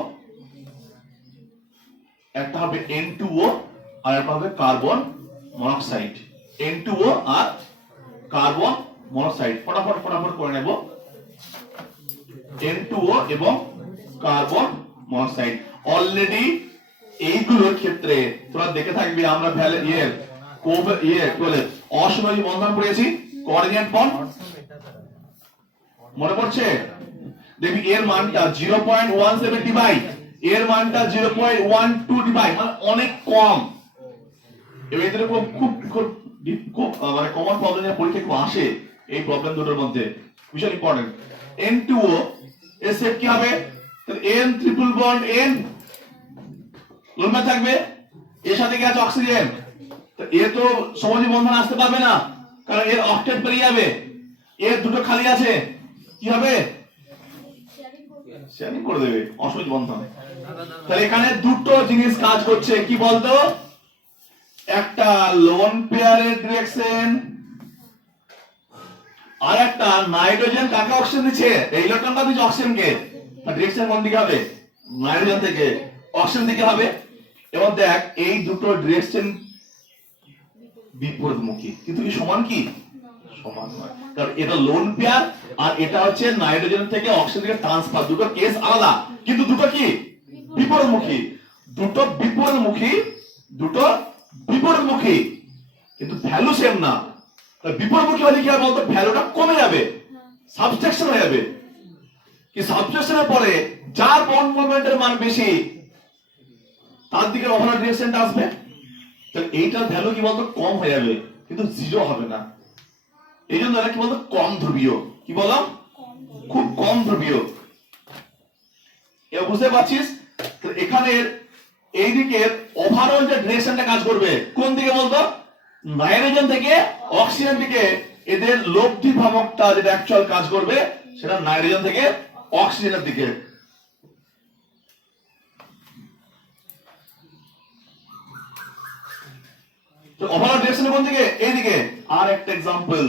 একটা হবে N2O আর একটা হবে কার্বন মনোক্সাইড। N2O আর কার্বন মনোক্সাইড ফটাফট করে নেব। N2O এবং কার্বন মনোক্সাইড অলরেডি এইগুলোর ক্ষেত্রে তোরা দেখে থাকবি, আমরা অসমযোজী বন্ধন পড়েছি, কোঅর্ডিনেট বন্ড মনে পড়ছে? দেখবি এর মানটা 0.17 ডিভাইড, এর মানটা 0.12 ডিভাইড, মানে অনেক কম। এবার এদের খুব মানে কমন প্রবলেম পরীক্ষা খুব আসে এই প্রবলেম দুটোর মধ্যে, ভীষণ ইম্পর্টেন্ট। N2O এর সেট কি হবে? N ট্রিপল বন্ড N লম্বা থাকবে, এর সাথে কি আছে? অক্সিজেন। তো এ তো সমযোজী বন্ধন আসতে পারবে না, কারণ এর অক্টেট বেরিয়ে যাবে। এর দুটো খালি আছে, কি হবে? শেয়ারিং করে দেবে, অসুবিধা বন্ধন। তাহলে এখানে দুটো জিনিস কাজ করছে, কি বলতো? একটা লোন পেয়ারের ডিরেকশন, আর একটা নাইট্রোজেন কাকে অক্সিজেন দিচ্ছে? এই ইলেকট্রনটা দিচ্ছে অক্সিজেনকে, ডিরেকশন কোন দিকে হবে? নাইট্রোজেন থেকে অক্সিজেন দিকে হবে। এবার দেখ, এই দুটো ডিরেকশন বিপরীতমুখী, কিন্তু কি সমান? কি সমান নয়, কারণ এটা লোন পেয়ার আর এটা হচ্ছে নাইট্রোজেন থেকে অক্সিজেন দিকে ট্রান্সফার, দুটো কেস আলাদা, কিন্তু দুটো কি বিপরীতমুখী। দুটো বিপরীতমুখী, দুটো বিপরীতমুখী, কিন্তু ভ্যালু সেম না। বিপরীতমুখী হলে কি হবে বলতো? ভ্যালুটা কমে যাবে, সাবস্ট্রাকশন হয়ে যাবে। কি সাবস্ট্রাকশনের পরে যার বন্ড মোমেন্টের মান বেশি তার দিকে ওভারঅল ডিরেকশনটা আসবে। তাহলে এইটার ভ্যালু কি বলতো? কম হয়ে যাবে, কিন্তু জিরো হবে না। এই জন্য এরা কি বলতো? কম ধ্রুবীয়। কি বললাম? খুব কম ধ্রুবীয়। এবার বুঝতে পারছিস? এখানে এই দিকের ওভারঅল যে ডিরেকশনটা কাজ করবে কোন দিকে বলতো? নাইট্রোজেন থেকে অক্সিজেন দিকে। এদের লব্ধি ভ্রামকটা যেটা অ্যাকচুয়াল কাজ করবে সেটা নাইট্রোজেন থেকে অক্সিজেনের দিকে। তো ওভারঅল ডিরেকশন কোন দিকে? এই দিকে। আর একটা এক্সাম্পল,